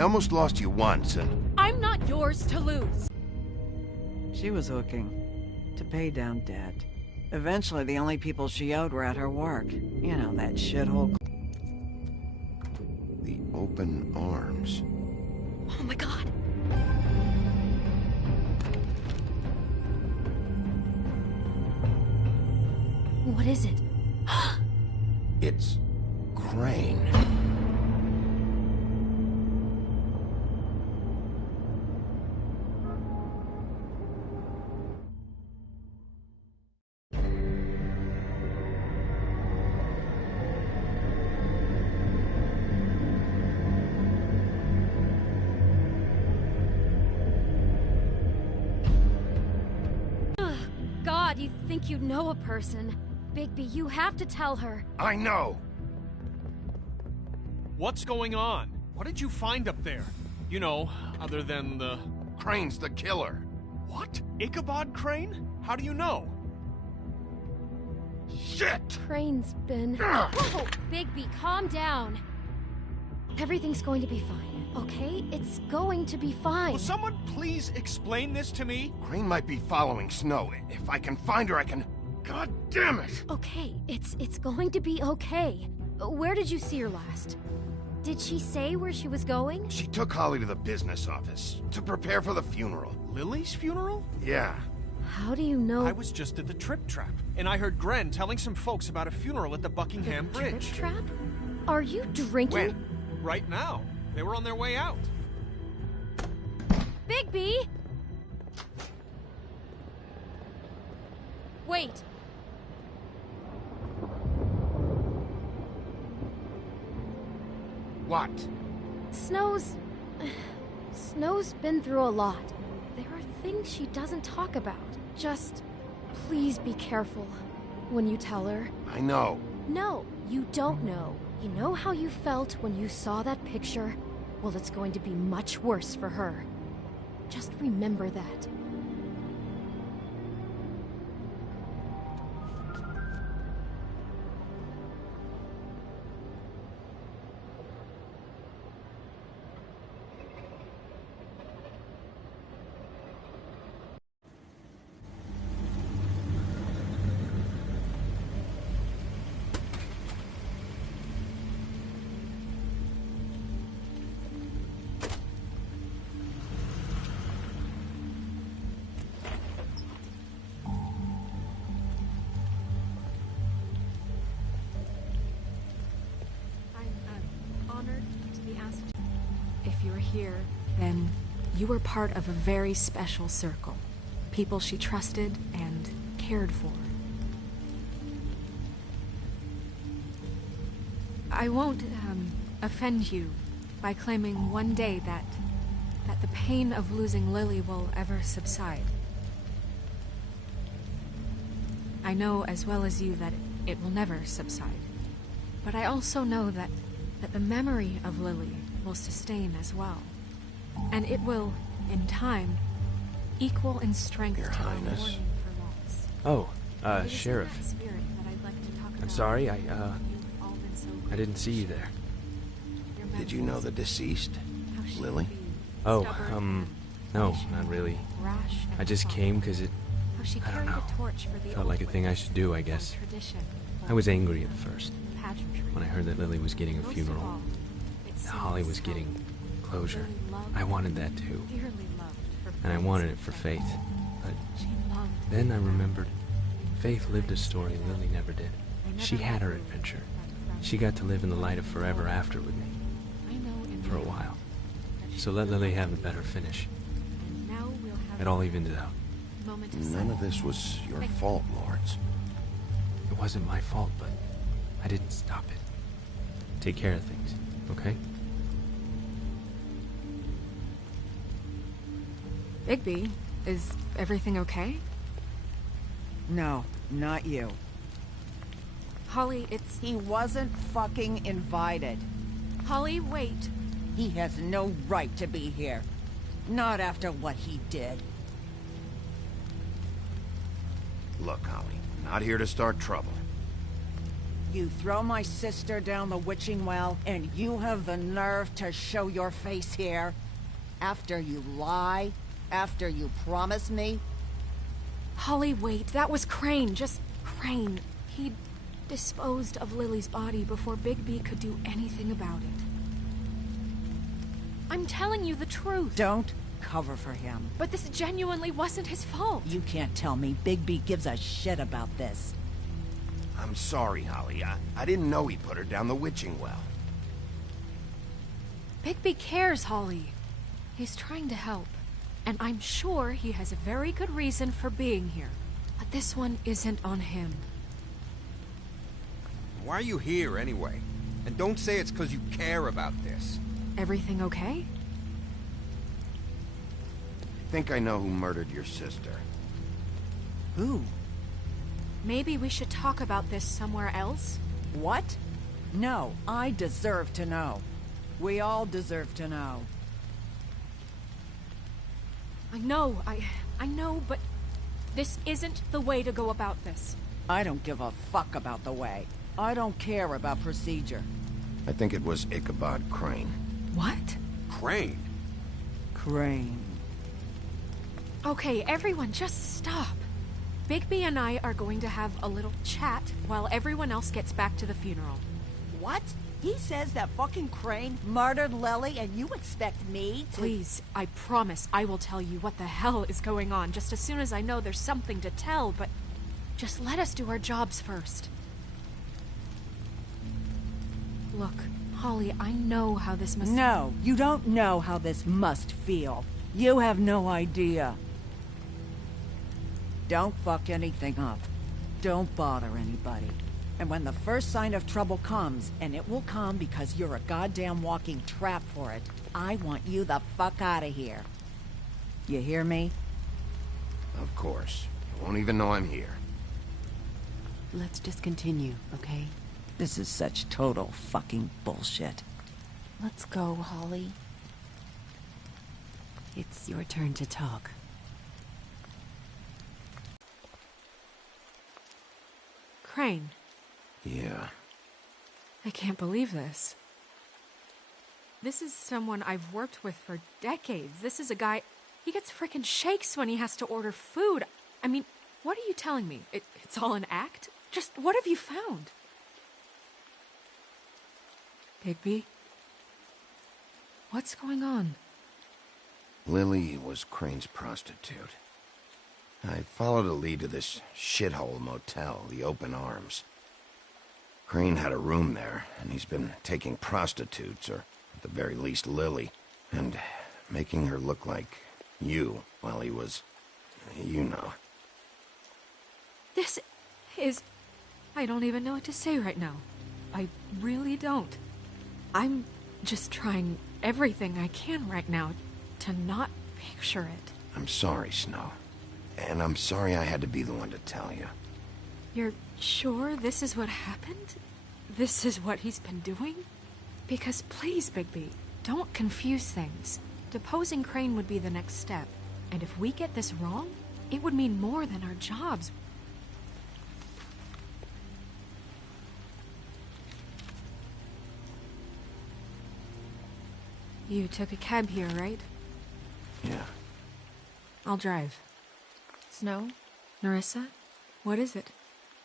I almost lost you once, and... I'm not yours to lose. She was hooking to pay down debt. Eventually, the only people she owed were at her work. You know, that shithole. The open arms. Oh my god. What is it? It's... Crane. God, you think you know a person. Bigby, you have to tell her. I know! What's going on? What did you find up there? You know, other than the... Crane's the killer. What? Ichabod Crane? How do you know? Shit! Crane's been... Whoa! Bigby, calm down. Everything's going to be fine, okay? It's going to be fine. Will someone please explain this to me? Crane might be following Snow. If I can find her, I can... God damn it! Okay, it's going to be okay. Where did you see her last? Did she say where she was going? She took Holly to the business office to prepare for the funeral. Lily's funeral? Yeah. How do you know? I was just at the Trip Trap, and I heard Gren telling some folks about a funeral at the Buckingham Bridge. Trip Trap? Are you drinking? When? Right now. They were on their way out. Bigby! Wait. What? Snow's been through a lot. There are things she doesn't talk about. Just please be careful when you tell her. I know. No, you don't know. You know how you felt when you saw that picture? Well, it's going to be much worse for her. Just remember that. If you're here, then you were part of a very special circle. People she trusted and cared for. I won't, offend you by claiming one day that the pain of losing Lily will ever subside. I know as well as you that it will never subside. But I also know that the memory of Lily will sustain as well. And it will, in time, equal in strength Your to our Highness. mourning for loss. Oh, It is in Sheriff. that spirit that I'd like to talk I'm about sorry, how you've all been so I didn't see you gracious. there. Your Did you know the memories, deceased? how she Lily? could be Oh, stubborn no, and not really. rash and I just soft. came because it How she I don't carried know. a torch for the felt old like a thing I ways should do, I and guess. tradition I was for angry at first pageantry. when I heard that Lily was getting a Most of funeral. all, it And Holly seems was how getting closure. Lily loved I wanted that too. dearly loved her And I friends wanted and it for friends. Faith. But She loved then I them. remembered Faith lived a story Lily never did. I never She had her met adventure. that friend. She got to live in the light of forever after with me, I know in for a my while. heart that So she let Lily loved have a me. better finish. And now we'll have It all evened out. a moment of None of silence. this was your Thank you. fault, Lords. It wasn't my fault, but I didn't stop it. Take care of things, okay? Bigby, is everything okay? No, not you. Holly, it's... He wasn't fucking invited. Holly, wait. He has no right to be here. Not after what he did. Look, Holly, not here to start trouble. You throw my sister down the witching well, and you have the nerve to show your face here? After you lie? After you promise me? Holly, wait. That was Crane. Just Crane. He disposed of Lily's body before Bigby could do anything about it. I'm telling you the truth. Don't cover for him. But this genuinely wasn't his fault. You can't tell me Bigby gives a shit about this. I'm sorry, Holly. I didn't know he put her down the witching well. Bigby cares, Holly. He's trying to help. And I'm sure he has a very good reason for being here. But this one isn't on him. Why are you here, anyway? And don't say it's because you care about this. Everything okay? I think I know who murdered your sister. Who? Maybe we should talk about this somewhere else? What? No, I deserve to know. We all deserve to know. I know, but this isn't the way to go about this. I don't give a fuck about the way. I don't care about procedure. I think it was Ichabod Crane. What? Crane? Crane. Okay, everyone, just stop. Bigby and I are going to have a little chat while everyone else gets back to the funeral. What? He says that fucking Crane murdered Lily and you expect me to— Please, I promise I will tell you what the hell is going on just as soon as I know there's something to tell, but just let us do our jobs first. Look, Holly, I know how this must— No, you don't know how this must feel. You have no idea. Don't fuck anything up. Don't bother anybody. And when the first sign of trouble comes, and it will come because you're a goddamn walking trap for it, I want you the fuck out of here. You hear me? Of course. You won't even know I'm here. Let's just continue, okay? This is such total fucking bullshit. Let's go, Holly. It's your turn to talk. Crane. Yeah. I can't believe this. This is someone I've worked with for decades. This is a guy... He gets frickin' shakes when he has to order food. I mean, what are you telling me? It's all an act? Just what have you found? Bigby? What's going on? Lily was Crane's prostitute. I followed a lead to this shithole motel, the Open Arms. Crane had a room there, and he's been taking prostitutes, or at the very least Lily, and making her look like you while he was... you know. This is... I don't even know what to say right now. I really don't. I'm just trying everything I can right now to not picture it. I'm sorry, Snow. And I'm sorry I had to be the one to tell you. You're sure this is what happened? This is what he's been doing? Because please, Bigby, don't confuse things. Deposing Crane would be the next step. And if we get this wrong, it would mean more than our jobs. You took a cab here, right? Yeah. I'll drive. Snow? Nerissa? What is it?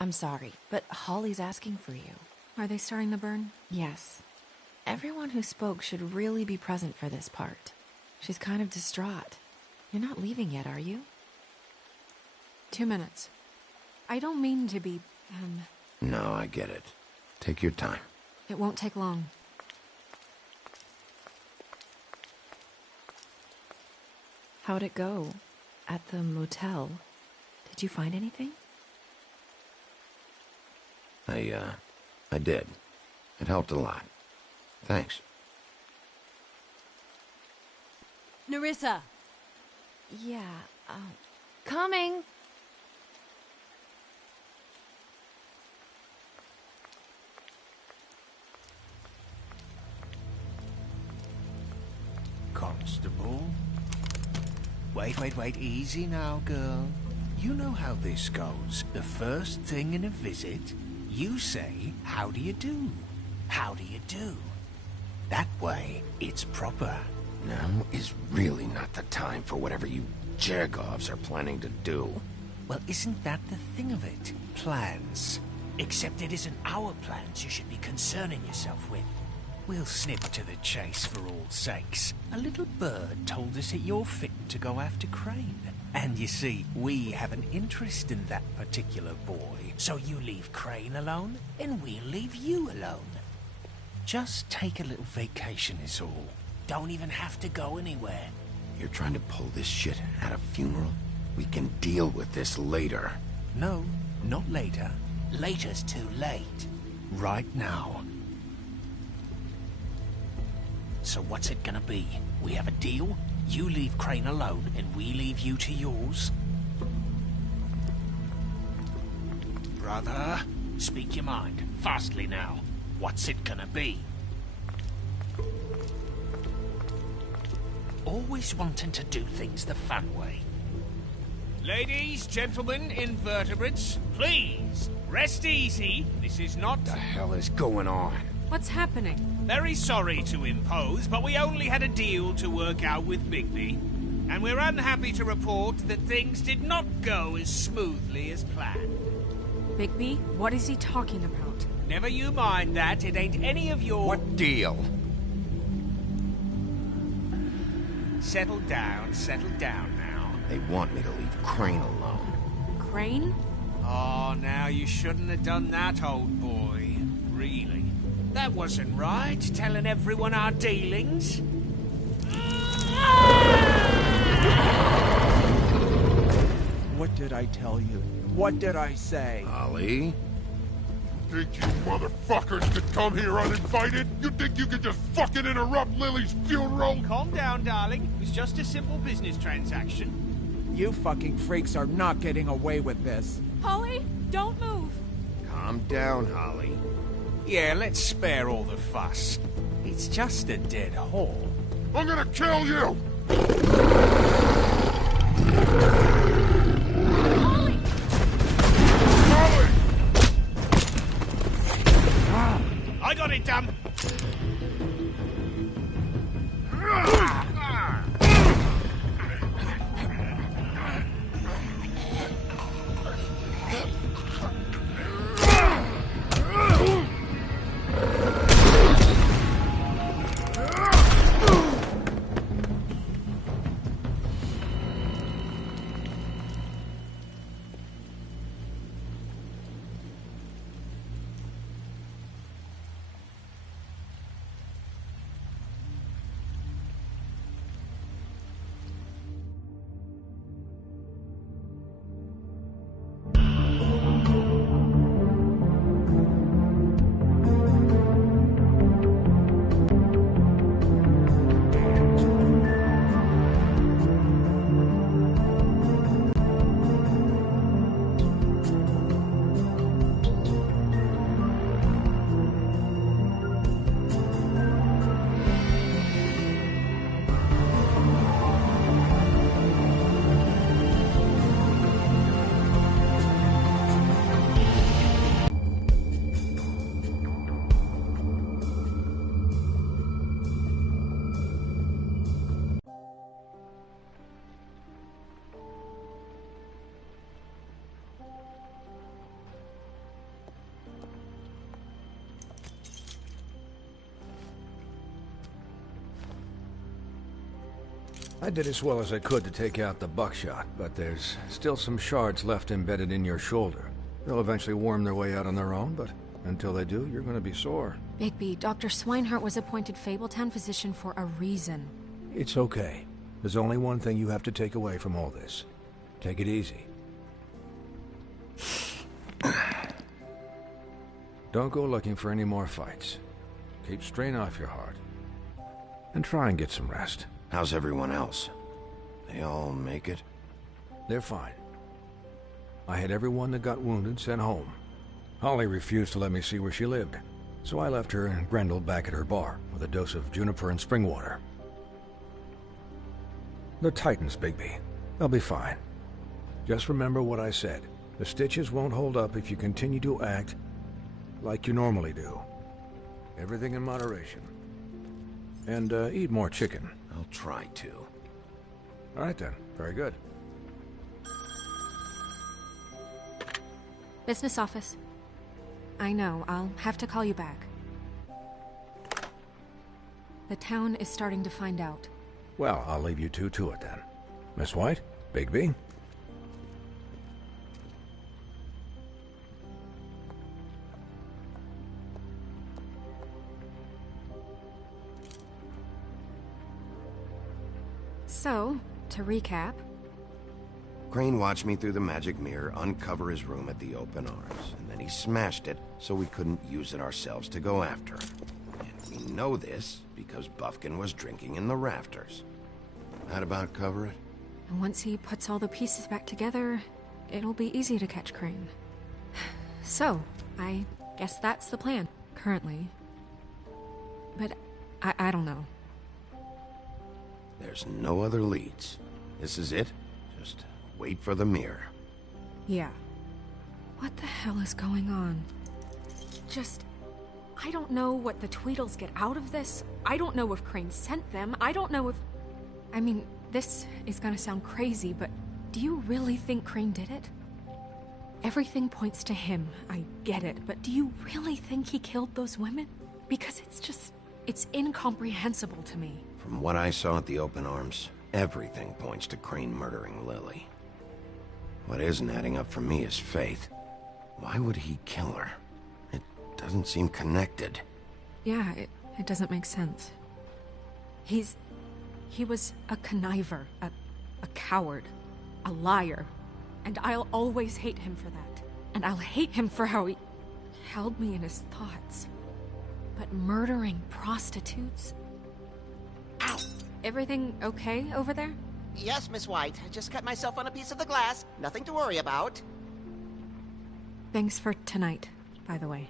I'm sorry, but Holly's asking for you. Are they starting the burn? Yes. Everyone who spoke should really be present for this part. She's kind of distraught. You're not leaving yet, are you? 2 minutes. I don't mean to be, No, I get it. Take your time. It won't take long. How'd it go? At the motel? Did you find anything? I did. It helped a lot. Thanks. Nerissa! Yeah, coming! Constable? Wait, easy now, girl. You know how this goes. The first thing in a visit, You say, how do you do? How do you do? That way, it's proper. Now is really not the time for whatever you Jergovs are planning to do. Well, isn't that the thing of it? Plans. Except it isn't our plans you should be concerning yourself with. We'll snip to the chase for all sakes. A little bird told us that you're fit to go after Crane. And you see, we have an interest in that particular boy. So you leave Crane alone, and we'll leave you alone. Just take a little vacation is all. Don't even have to go anywhere. You're trying to pull this shit at a funeral? We can deal with this later. No, not later. Later's too late. Right now. So what's it gonna be? We have a deal? You leave Crane alone, and we leave you to yours? Brother, speak your mind. Fastly now. What's it gonna be? Always wanting to do things the fun way. Ladies, gentlemen, invertebrates, please, rest easy. This is not... What the hell is going on? What's happening? Very sorry to impose, but we only had a deal to work out with Bigby. And we're unhappy to report that things did not go as smoothly as planned. Bigby, what is he talking about? Never you mind that, it ain't any of your... What deal? Settle down now. They want me to leave Crane alone. Crane? Oh, now you shouldn't have done that, old boy. Really. That wasn't right, telling everyone our dealings. What did I tell you? What did I say? Ollie? Think you motherfuckers could come here uninvited? You think you could just fucking interrupt Lily's funeral? Calm down, darling. It was just a simple business transaction. You fucking freaks are not getting away with this. Holly, don't move. Calm down, Holly. Yeah, let's spare all the fuss. It's just a dead hole. I'm gonna kill you! Holly! Holly! I got it, damn. I did as well as I could to take out the buckshot, but there's still some shards left embedded in your shoulder. They'll eventually worm their way out on their own, but until they do, you're going to be sore. Bigby, Dr. Swinehart was appointed Fabletown physician for a reason. It's okay. There's only one thing you have to take away from all this. Take it easy. Don't go looking for any more fights. Keep strain off your heart. And try and get some rest. How's everyone else? They all make it? They're fine. I had everyone that got wounded sent home. Holly refused to let me see where she lived, so I left her and Grendel back at her bar with a dose of juniper and spring water. They're Titans, Bigby. They'll be fine. Just remember what I said. The stitches won't hold up if you continue to act like you normally do. Everything in moderation. And eat more chicken. I'll try to. All right then, very good. Business office. I know, I'll have to call you back. The town is starting to find out. Well, I'll leave you two to it then. Miss White, Bigby. So, to recap... Crane watched me through the magic mirror uncover his room at the open arms, and then he smashed it so we couldn't use it ourselves to go after him. And we know this because Bufkin was drinking in the rafters. That about cover it? And once he puts all the pieces back together, it'll be easy to catch Crane. So, I guess that's the plan, currently. But I don't know. There's no other leads. This is it. Just wait for the mirror. Yeah. What the hell is going on? I don't know what the Tweedles get out of this. I don't know if Crane sent them. I don't know if... I mean, this is gonna sound crazy, but do you really think Crane did it? Everything points to him, I get it, but do you really think he killed those women? Because it's incomprehensible to me. From what I saw at the open arms, everything points to Crane murdering Lily. What isn't adding up for me is Faith. Why would he kill her? It doesn't seem connected. Yeah, it doesn't make sense. He was a conniver, a coward, a liar, and I'll always hate him for that. And I'll hate him for how he held me in his thoughts. But murdering prostitutes? Ow! Everything okay over there? Yes, Miss White. I just cut myself on a piece of the glass. Nothing to worry about. Thanks for tonight, by the way.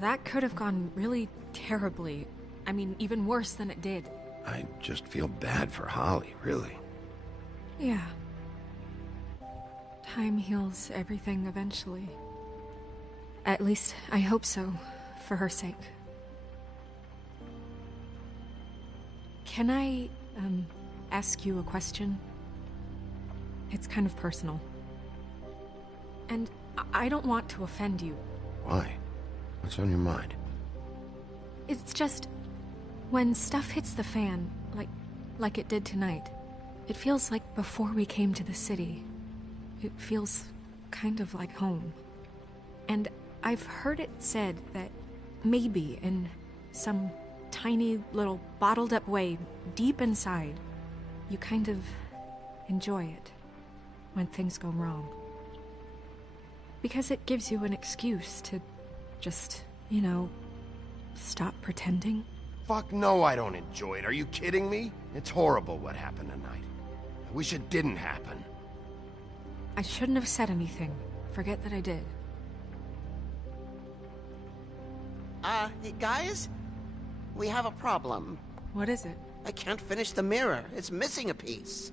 That could have gone really terribly. I mean, even worse than it did. I just feel bad for Holly, really. Yeah. Time heals everything eventually. At least, I hope so, for her sake. Can I, ask you a question? It's kind of personal. And I don't want to offend you. Why? What's on your mind? It's just... when stuff hits the fan, like it did tonight, it feels like before we came to the city. It feels kind of like home. And I've heard it said that maybe in some tiny little bottled up way deep inside, you kind of enjoy it when things go wrong. Because it gives you an excuse to just, you know, stop pretending. Fuck no, I don't enjoy it. Are you kidding me? It's horrible what happened tonight. I wish it didn't happen. I shouldn't have said anything. Forget that I did. Guys? We have a problem. What is it? I can't finish the mirror. It's missing a piece.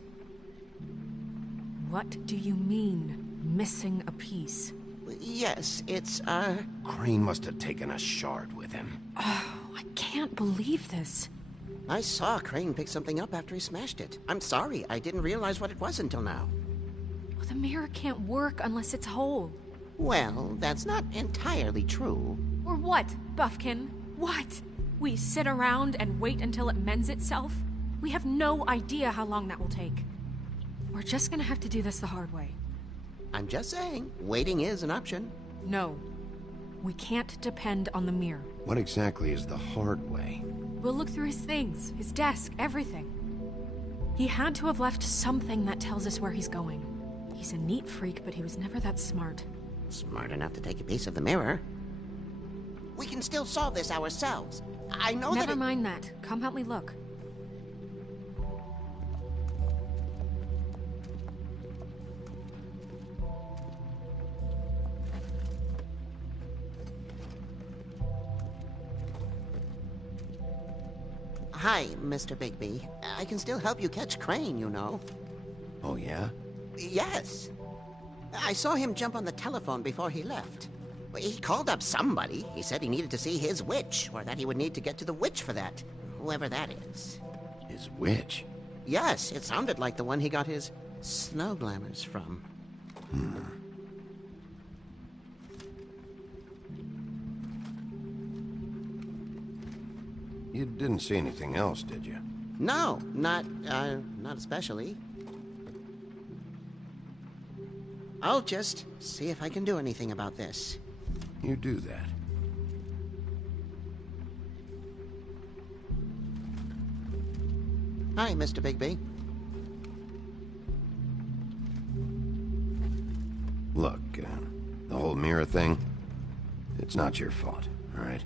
What do you mean, missing a piece? Yes, it's, Crane must have taken a shard with him. Oh, I can't believe this. I saw Crane pick something up after he smashed it. I'm sorry, I didn't realize what it was until now. Well, the mirror can't work unless it's whole. Well, that's not entirely true. Or what, Bufkin? What? We sit around and wait until it mends itself? We have no idea how long that will take. We're just gonna have to do this the hard way. I'm just saying, waiting is an option. No. We can't depend on the mirror. What exactly is the hard way? We'll look through his things, his desk, everything. He had to have left something that tells us where he's going. He's a neat freak, but he was never that smart. Smart enough to take a piece of the mirror. We can still solve this ourselves. I know Never mind that. Come help me look. Hi, Mr. Bigby. I can still help you catch Crane, you know. Oh, yeah? Yes. I saw him jump on the telephone before he left. Well, he called up somebody. He said he needed to see his witch, or that he would need to get to the witch for that. Whoever that is. His witch? Yes, it sounded like the one he got his snow glamours from. You didn't see anything else, did you? No, not especially. I'll just see if I can do anything about this. You do that. Hi, Mr. Bigby. Look, the whole mirror thing, it's not your fault, all right?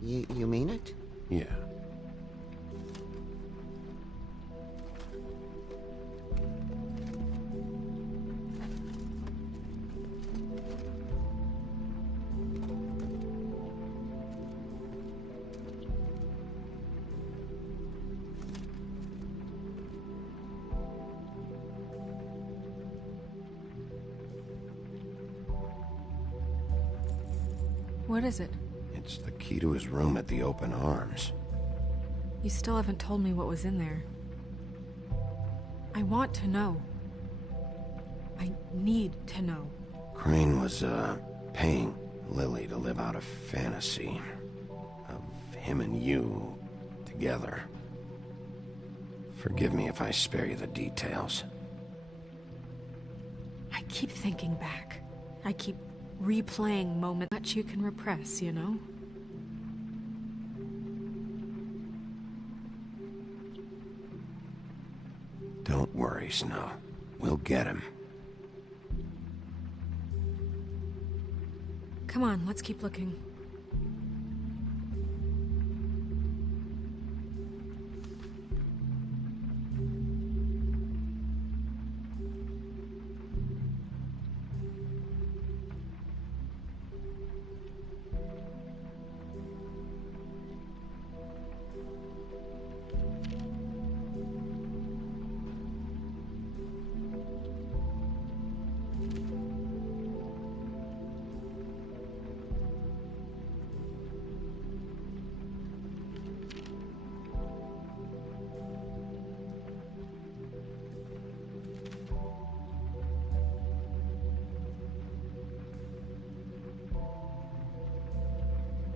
You mean it? Yeah. What is it? It's the key to his room at the Open Arms. You still haven't told me what was in there. I want to know. I need to know. Crane was, paying Lily to live out a fantasy of him and you together. Forgive me if I spare you the details. I keep thinking back. I keep replaying moments that you can repress, you know? Don't worry, Snow. We'll get him. Come on, let's keep looking.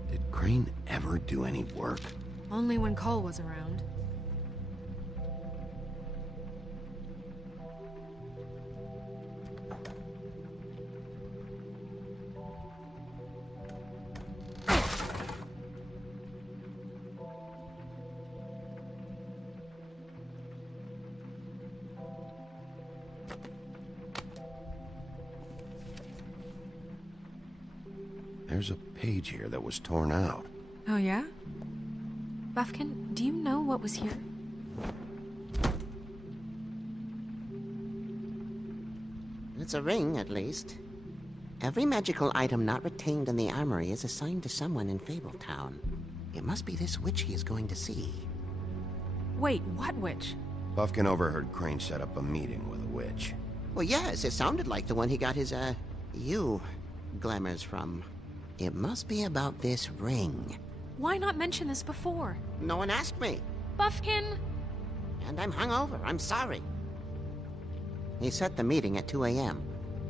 Did Crane ever do any work? Only when Cole was around. There's a page here that was torn out. Oh, yeah? Buffkin, do you know what was here? It's a ring, at least. Every magical item not retained in the armory is assigned to someone in Fabletown. It must be this witch he is going to see. Wait, what witch? Buffkin overheard Crane set up a meeting with a witch. Well, yes, it sounded like the one he got his, glamours from. It must be about this ring. Why not mention this before? No one asked me. Buffkin! And I'm hungover. I'm sorry. He set the meeting at 2 a.m.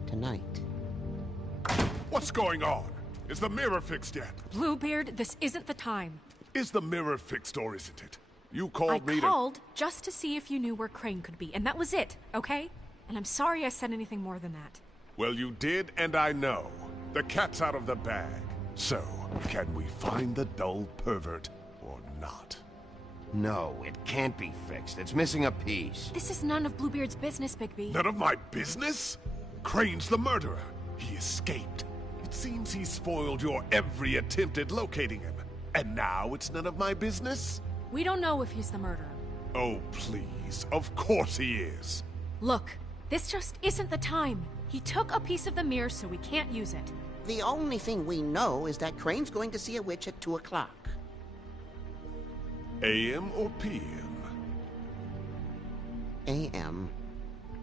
tonight. What's going on? Is the mirror fixed yet? Bluebeard, this isn't the time. Is the mirror fixed or isn't it? You called me to... I called just to see if you knew where Crane could be, and that was it, okay? And I'm sorry I said anything more than that. Well, you did, and I know. The cat's out of the bag. So, can we find the dull pervert or not? No, it can't be fixed. It's missing a piece. This is none of Bluebeard's business, Bigby. None of my business? Crane's the murderer. He escaped. It seems he spoiled your every attempt at locating him. And now it's none of my business? We don't know if he's the murderer. Oh, please. Of course he is. Look, this just isn't the time. He took a piece of the mirror, so we can't use it. The only thing we know is that Crane's going to see a witch at 2 o'clock. AM or PM? AM.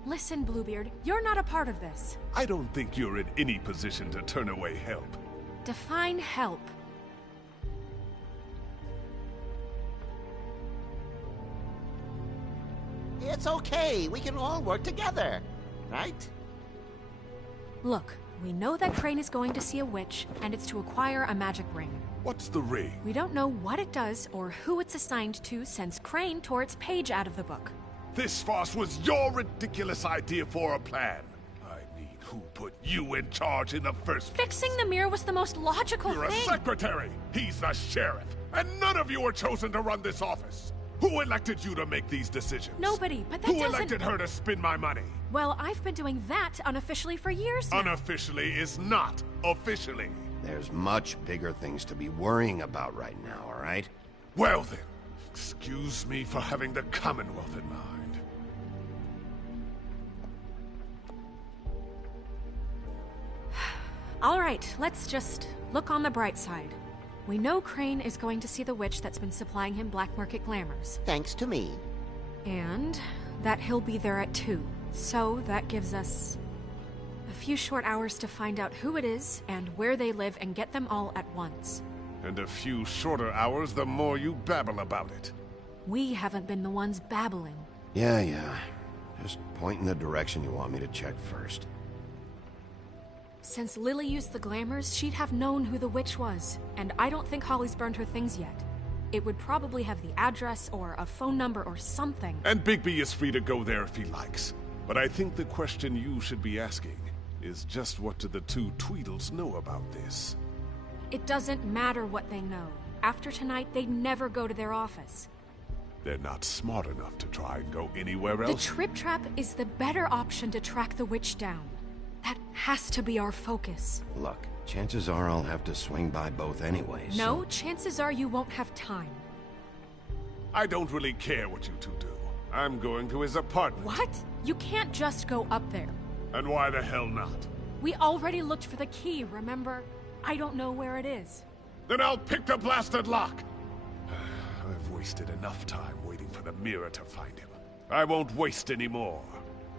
Listen, Bluebeard, you're not a part of this. I don't think you're in any position to turn away help. Define help. It's okay. We can all work together, right? Look, we know that Crane is going to see a witch, and it's to acquire a magic ring. What's the ring? We don't know what it does or who it's assigned to since Crane tore its page out of the book. This farce was your ridiculous idea for a plan. I mean, who put you in charge in the first place? Fixing the mirror was the most logical You're thing. a secretary! He's the sheriff! And none of you were chosen to run this office! Who elected you to make these decisions? Nobody, but that Who doesn't... elected her to spend my money? Well, I've been doing that unofficially for years now. Unofficially is not officially. There's much bigger things to be worrying about right now, all right? Well then, excuse me for having the Commonwealth in mind. All right, let's just look on the bright side. We know Crane is going to see the witch that's been supplying him black market glamours. Thanks to me. And that he'll be there at 2. So that gives us a few short hours to find out who it is and where they live and get them all at once. And a few shorter hours the more you babble about it. We haven't been the ones babbling. Yeah. Just point in the direction you want me to check first. Since Lily used the glamours, she'd have known who the witch was. And I don't think Holly's burned her things yet. It would probably have the address or a phone number or something. And Bigby is free to go there if he likes. But I think the question you should be asking is just what do the two Tweedles know about this? It doesn't matter what they know. After tonight, they'd never go to their office. They're not smart enough to try and go anywhere The else. Trip Trap is the better option to track the witch down. That has to be our focus. Look, chances are I'll have to swing by both anyways. No, chances are you won't have time. I don't really care what you two do. I'm going to his apartment. What? You can't just go up there. And why the hell not? We already looked for the key, remember? I don't know where it is. Then I'll pick the blasted lock! I've wasted enough time waiting for the mirror to find him. I won't waste any more.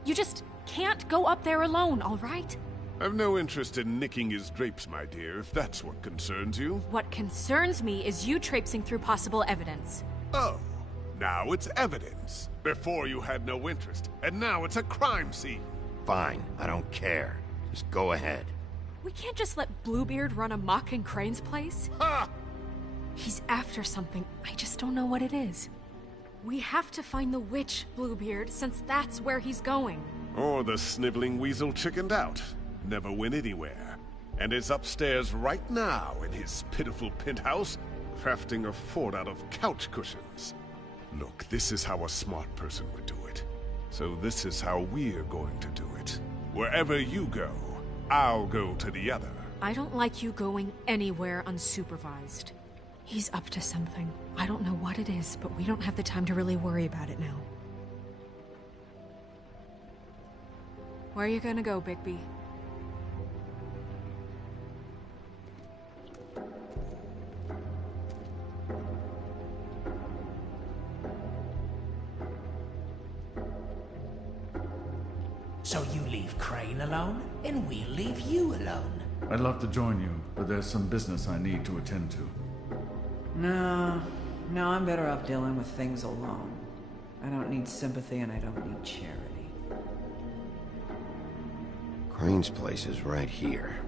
You just can't go up there alone, all right? I've no interest in nicking his drapes, my dear, if that's what concerns you. What concerns me is you traipsing through possible evidence. Oh, now it's evidence. Before you had no interest, and now it's a crime scene. Fine, I don't care. Just go ahead. We can't just let Bluebeard run amok in Crane's place. Ha! He's after something. I just don't know what it is. We have to find the witch, Bluebeard, since that's where he's going. Or the sniveling weasel chickened out. Never went anywhere. And is upstairs right now in his pitiful penthouse, crafting a fort out of couch cushions. Look, this is how a smart person would do it. So this is how we're going to do it. Wherever you go, I'll go to the other. I don't like you going anywhere unsupervised. He's up to something. I don't know what it is, but we don't have the time to really worry about it now. Where are you gonna go, Bigby? So you leave Crane alone, and we'll leave you alone. I'd love to join you, but there's some business I need to attend to. No, I'm better off dealing with things alone. I don't need sympathy and I don't need charity. Crane's place is right here.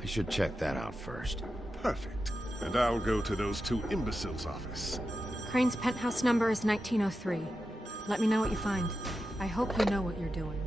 I should check that out first. Perfect. And I'll go to those two imbeciles' office. Crane's penthouse number is 1903. Let me know what you find. I hope you know what you're doing.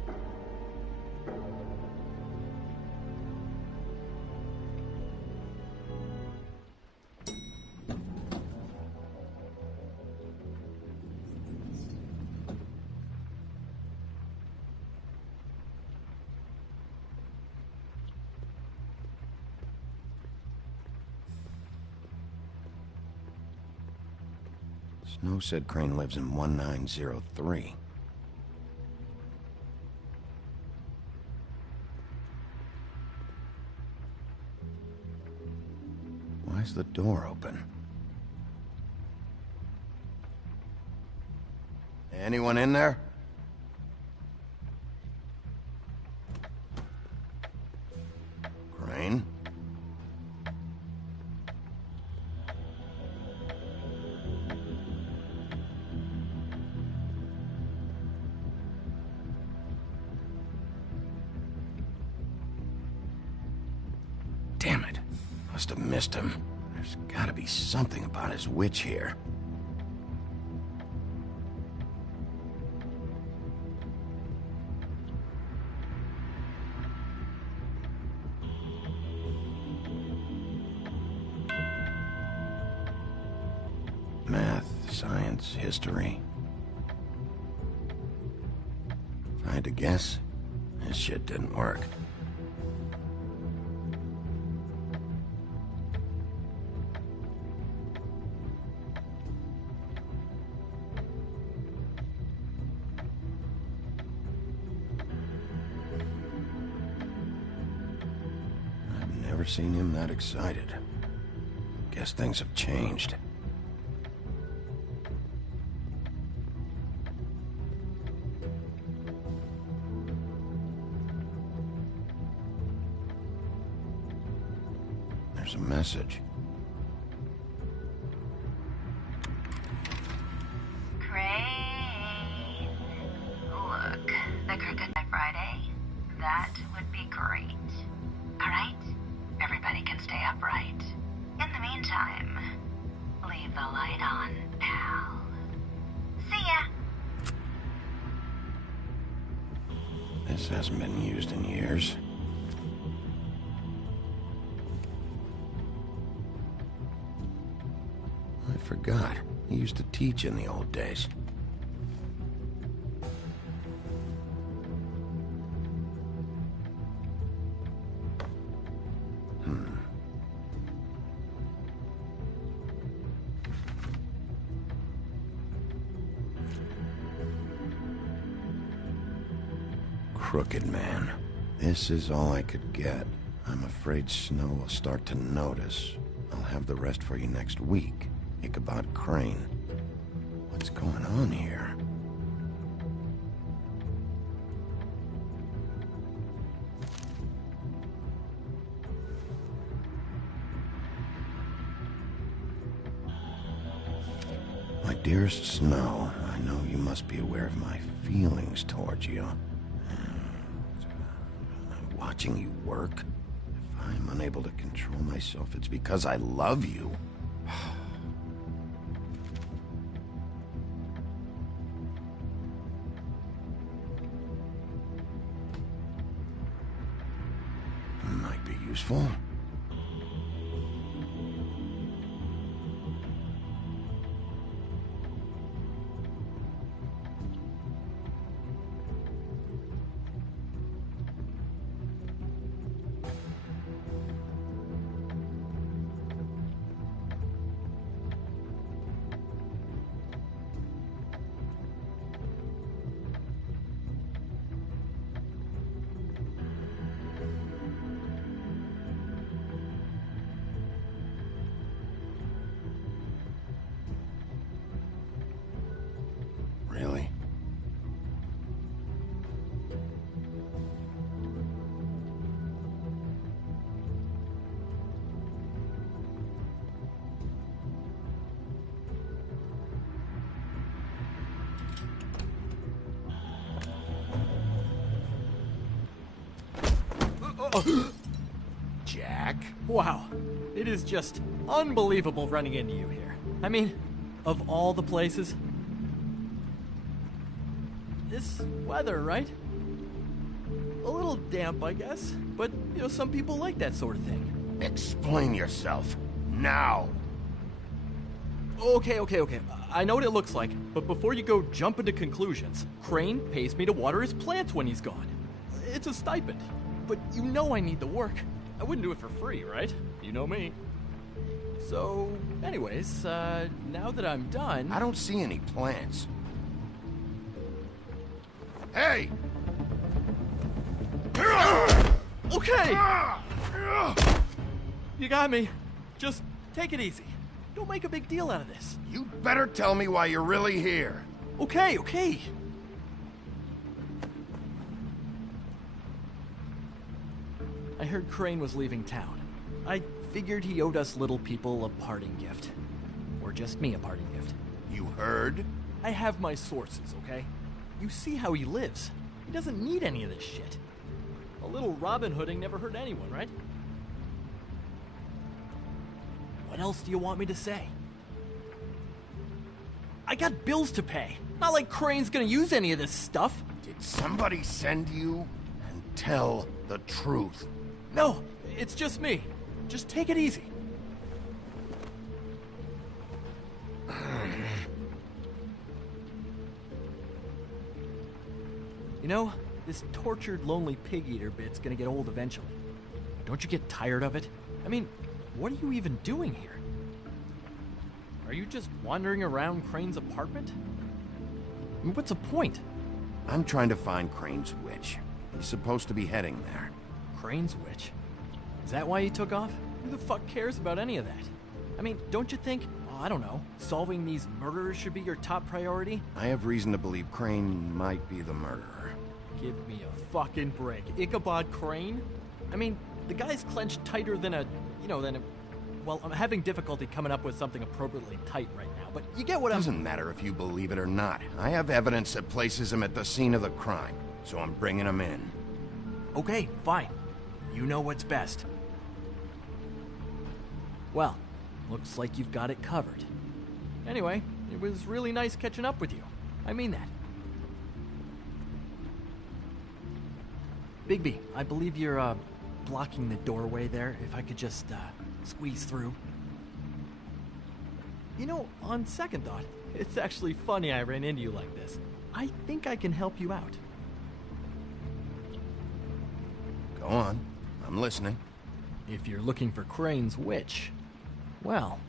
Snow said Crane lives in 1903. Why's the door open? Anyone in there? Crane? Must have missed him. There's gotta be something about his witch here. Math, science, history. If I had to guess, this shit didn't work. I've never seen him that excited. Guess things have changed. There's a message. Crane. Look, the Crooked by Friday? That would be great. Alright? Everybody can stay upright. In the meantime, leave the light on, pal. See ya! This hasn't been used in years. I forgot. He used to teach in the old days. Crooked Man. This is all I could get. I'm afraid Snow will start to notice. I'll have the rest for you next week. Ichabod Crane. What's going on here? My dearest Snow, I know you must be aware of my feelings towards you. Watching you work, if I'm unable to control myself, it's because I love you. Might be useful. Really? Jack? Wow. It is just unbelievable running into you here. I mean, of all the places. This weather, right? A little damp, I guess. But, you know, some people like that sort of thing. Explain yourself. Now! Okay. I know what it looks like, but before you go jumping to conclusions, Crane pays me to water his plants when he's gone. It's a stipend. But you know I need the work. I wouldn't do it for free, right? You know me. So, anyways, now that I'm done... I don't see any plants. Hey! Okay! You got me. Just take it easy. Don't make a big deal out of this. You'd better tell me why you're really here. Okay. I heard Crane was leaving town. I figured he owed us little people a parting gift. Or just me a parting gift. You heard? I have my sources, okay? You see how he lives. He doesn't need any of this shit. A little Robin Hooding never hurt anyone, right? What else do you want me to say? I got bills to pay. Not like Crane's gonna use any of this stuff. Did somebody send you? And tell the truth. No, it's just me. Just take it easy. You know, this tortured, lonely pig-eater bit's gonna get old eventually. Don't you get tired of it? I mean, what are you even doing here? Are you just wandering around Crane's apartment? I mean, what's the point? I'm trying to find Crane's witch. He's supposed to be heading there. Crane's witch? Is that why you took off? Who the fuck cares about any of that? I mean, don't you think, I don't know, solving these murders should be your top priority? I have reason to believe Crane might be the murderer. Give me a fucking break. Ichabod Crane? I mean, the guy's clenched tighter than well, I'm having difficulty coming up with something appropriately tight right now, but you get what I'm... Doesn't matter if you believe it or not. I have evidence that places him at the scene of the crime, so I'm bringing him in. Okay, fine. You know what's best. Well, looks like you've got it covered. Anyway, it was really nice catching up with you. I mean that. Bigby, I believe you're, blocking the doorway there. If I could just, squeeze through. You know, on second thought, it's actually funny I ran into you like this. I think I can help you out. Go on. I'm listening. If you're looking for Crane's witch, well,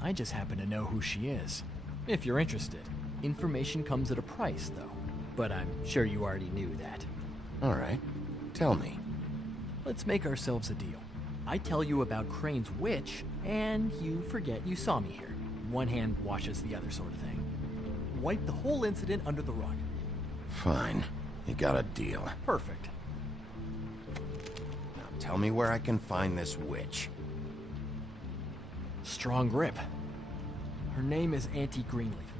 I just happen to know who she is. If you're interested. Information comes at a price, though. But I'm sure you already knew that. All right. Tell me. Let's make ourselves a deal. I tell you about Crane's witch, and you forget you saw me here. One hand washes the other sort of thing. Wipe the whole incident under the rug. Fine. You got a deal. Perfect. Now tell me where I can find this witch. Strong grip. Her name is Auntie Greenleaf.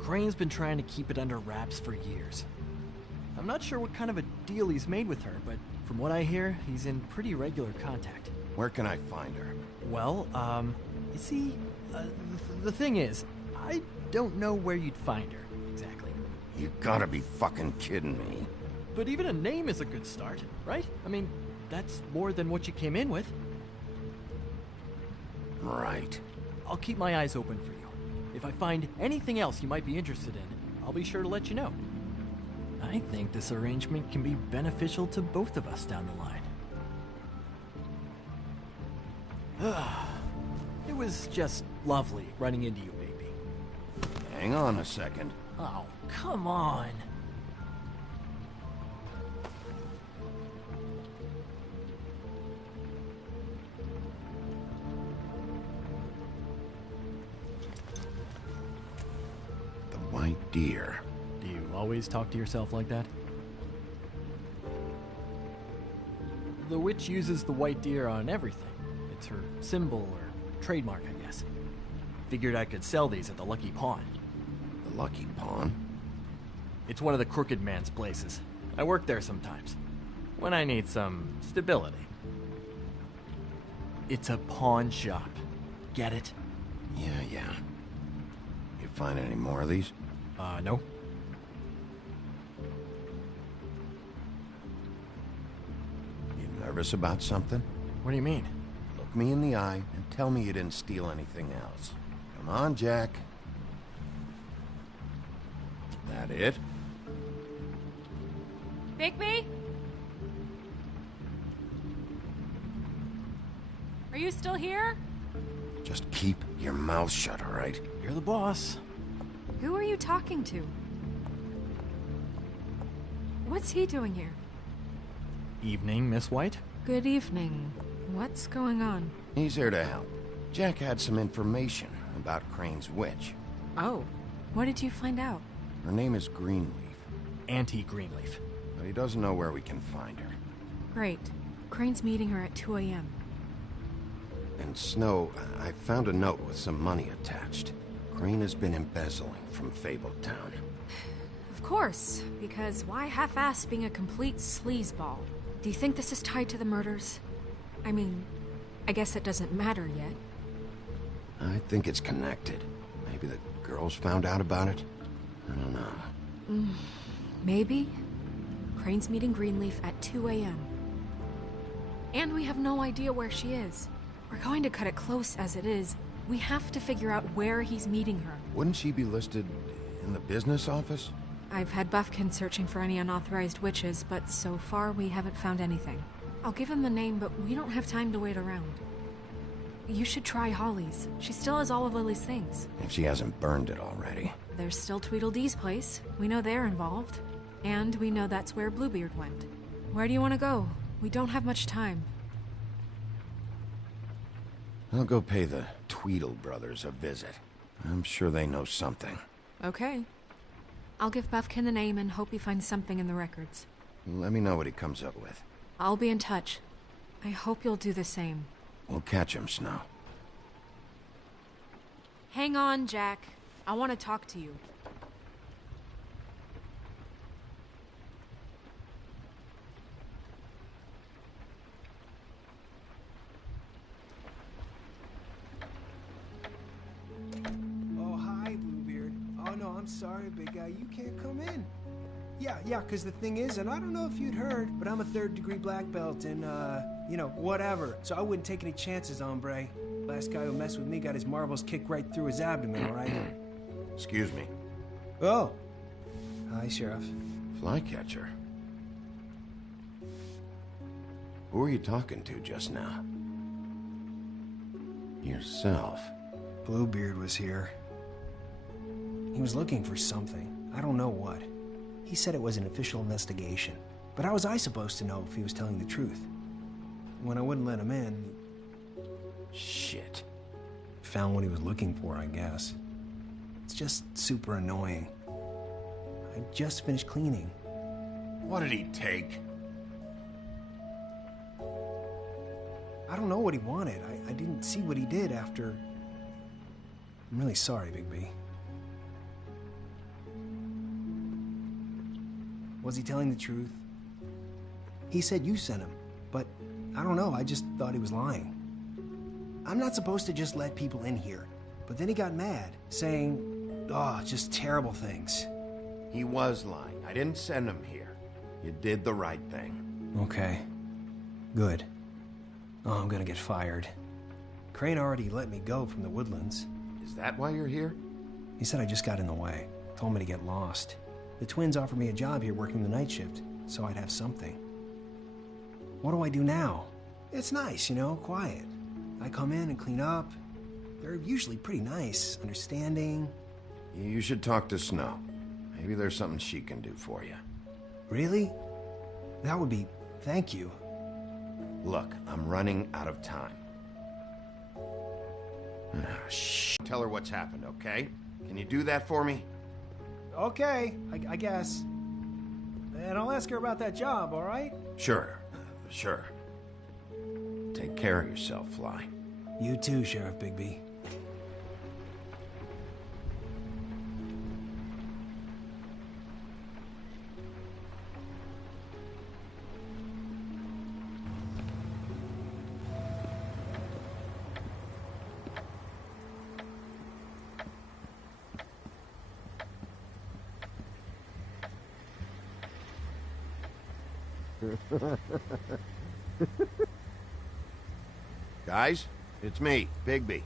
Crane's been trying to keep it under wraps for years. I'm not sure what kind of a deal he's made with her, but from what I hear, he's in pretty regular contact. Where can I find her? Well, you see, the thing is, I don't know where you'd find her, exactly. You gotta be fucking kidding me. But even a name is a good start, right? I mean, that's more than what you came in with. Right. I'll keep my eyes open for you. If I find anything else you might be interested in, I'll be sure to let you know. I think this arrangement can be beneficial to both of us down the line. It was just lovely running into you, baby. Hang on a second. Oh, come on. The white deer. Do you always talk to yourself like that? The witch uses the white deer on everything. It's her symbol or trademark, I guess. Figured I could sell these at the Lucky Pawn. The Lucky Pawn? It's one of the crooked man's places. I work there sometimes. When I need some stability. It's a pawn shop. Get it? Yeah. You find any more of these? No. You nervous about something? What do you mean? Look me in the eye and tell me you didn't steal anything else. Come on, Jack. That it? Bigby? Are you still here? Just keep your mouth shut, all right? You're the boss. Who are you talking to? What's he doing here? Evening, Miss White. Good evening. What's going on? He's here to help. Jack had some information about Crane's witch. Oh, what did you find out? Her name is Greenleaf. Auntie Greenleaf. But he doesn't know where we can find her. Great. Crane's meeting her at 2 a.m. And Snow, I found a note with some money attached. Crane has been embezzling from Fabletown. Of course, because why half-ass being a complete sleazeball? Do you think this is tied to the murders? I mean, I guess it doesn't matter yet. I think it's connected. Maybe the girls found out about it? I don't know. Maybe. Crane's meeting Greenleaf at 2 a.m. And we have no idea where she is. We're going to cut it close as it is. We have to figure out where he's meeting her. Wouldn't she be listed in the business office? I've had Buffkin searching for any unauthorized witches, but so far we haven't found anything. I'll give him the name, but we don't have time to wait around. You should try Holly's. She still has all of Lily's things. If she hasn't burned it already. There's still Tweedledee's place. We know they're involved. And we know that's where Bluebeard went. Where do you want to go? We don't have much time. I'll go pay the Tweedle brothers a visit. I'm sure they know something. Okay. I'll give Buffkin the name and hope he finds something in the records. Let me know what he comes up with. I'll be in touch. I hope you'll do the same. We'll catch him, Snow. Hang on, Jack. I want to talk to you. Oh, hi, Bluebeard. Oh, no, I'm sorry, big guy. You can't come in. Yeah, because the thing is, and I don't know if you'd heard, but I'm a third-degree black belt in, whatever. So I wouldn't take any chances, hombre. Last guy who messed with me got his marbles kicked right through his abdomen, all right? Excuse me. Oh. Hi, Sheriff. Flycatcher. Who were you talking to just now? Yourself. Bluebeard was here. He was looking for something. I don't know what. He said it was an official investigation. But how was I supposed to know if he was telling the truth? When I wouldn't let him in... Shit. Found what he was looking for, I guess. It's just super annoying. I just finished cleaning. What did he take? I don't know what he wanted. I didn't see what he did after... I'm really sorry, Big B. Was he telling the truth? He said you sent him, but I don't know, I just thought he was lying. I'm not supposed to just let people in here, but then he got mad, saying, just terrible things. He was lying. I didn't send him here. You did the right thing. Okay. Good. Oh, I'm gonna get fired. Crane already let me go from the Woodlands. Is that why you're here? He said I just got in the way. Told me to get lost. The twins offered me a job here working the night shift, so I'd have something. What do I do now? It's nice, quiet. I come in and clean up. They're usually pretty nice, understanding. You should talk to Snow. Maybe there's something she can do for you. Really? That would be... thank you. Look, I'm running out of time. Shh. Tell her what's happened, okay? Can you do that for me? Okay, I guess. And I'll ask her about that job, all right? Sure. Take care of yourself, Fly. You too, Sheriff Bigby. Guys, it's me, Bigby.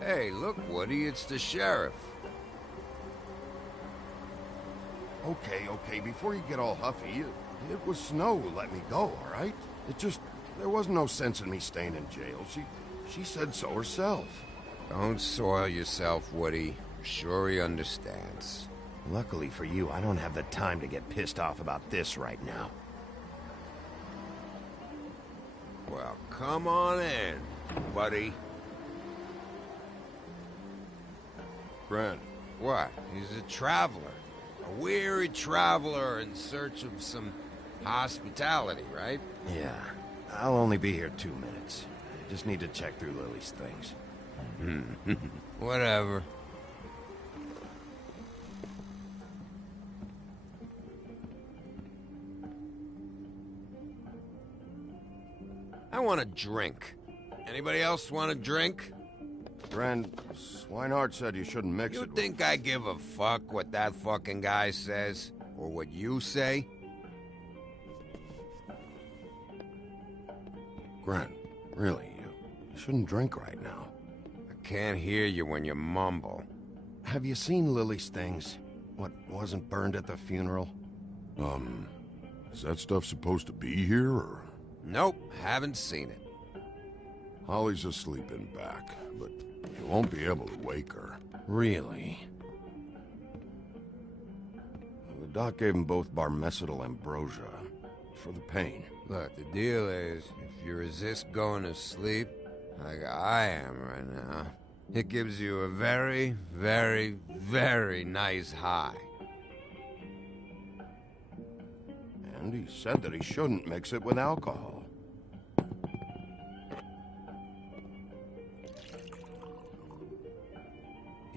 Hey, look, Woody, it's the sheriff. Okay, before you get all huffy, it was Snow who let me go, all right? There was no sense in me staying in jail. She said so herself. Don't soil yourself, Woody. I'm sure he understands. Luckily for you, I don't have the time to get pissed off about this right now. Well, come on in, buddy. Brent. What? He's a traveler. A weary traveler in search of some hospitality, right? Yeah. I'll only be here 2 minutes. I just need to check through Lily's things. Whatever. want a drink. Anybody else want a drink? Gren, Swinehart said you shouldn't mix it You with... think I give a fuck what that fucking guy says? Or what you say? Gren, really, you shouldn't drink right now. I can't hear you when you mumble. Have you seen Lily's things? What wasn't burned at the funeral? Is that stuff supposed to be here, or...? Nope, haven't seen it. Holly's asleep in back, but you won't be able to wake her. Really? The doc gave them both Barmecidal ambrosia for the pain. Look, the deal is, if you resist going to sleep, like I am right now, it gives you a very, very, very nice high. And he said that he shouldn't mix it with alcohol.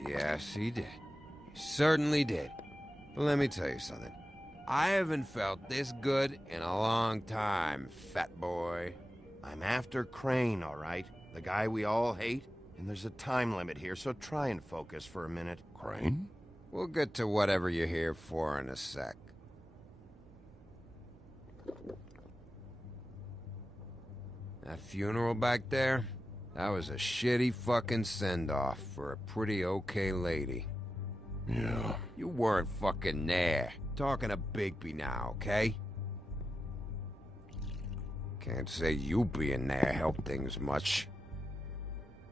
Yes, he did. He certainly did. But let me tell you something. I haven't felt this good in a long time, fat boy. I'm after Crane, all right? The guy we all hate? And there's a time limit here, so try and focus for a minute. Crane? We'll get to whatever you're here for in a sec. That funeral back there? That was a shitty fucking send-off for a pretty okay lady. Yeah. You weren't fucking there. Talking to Bigby now, okay? Can't say you being there helped things much.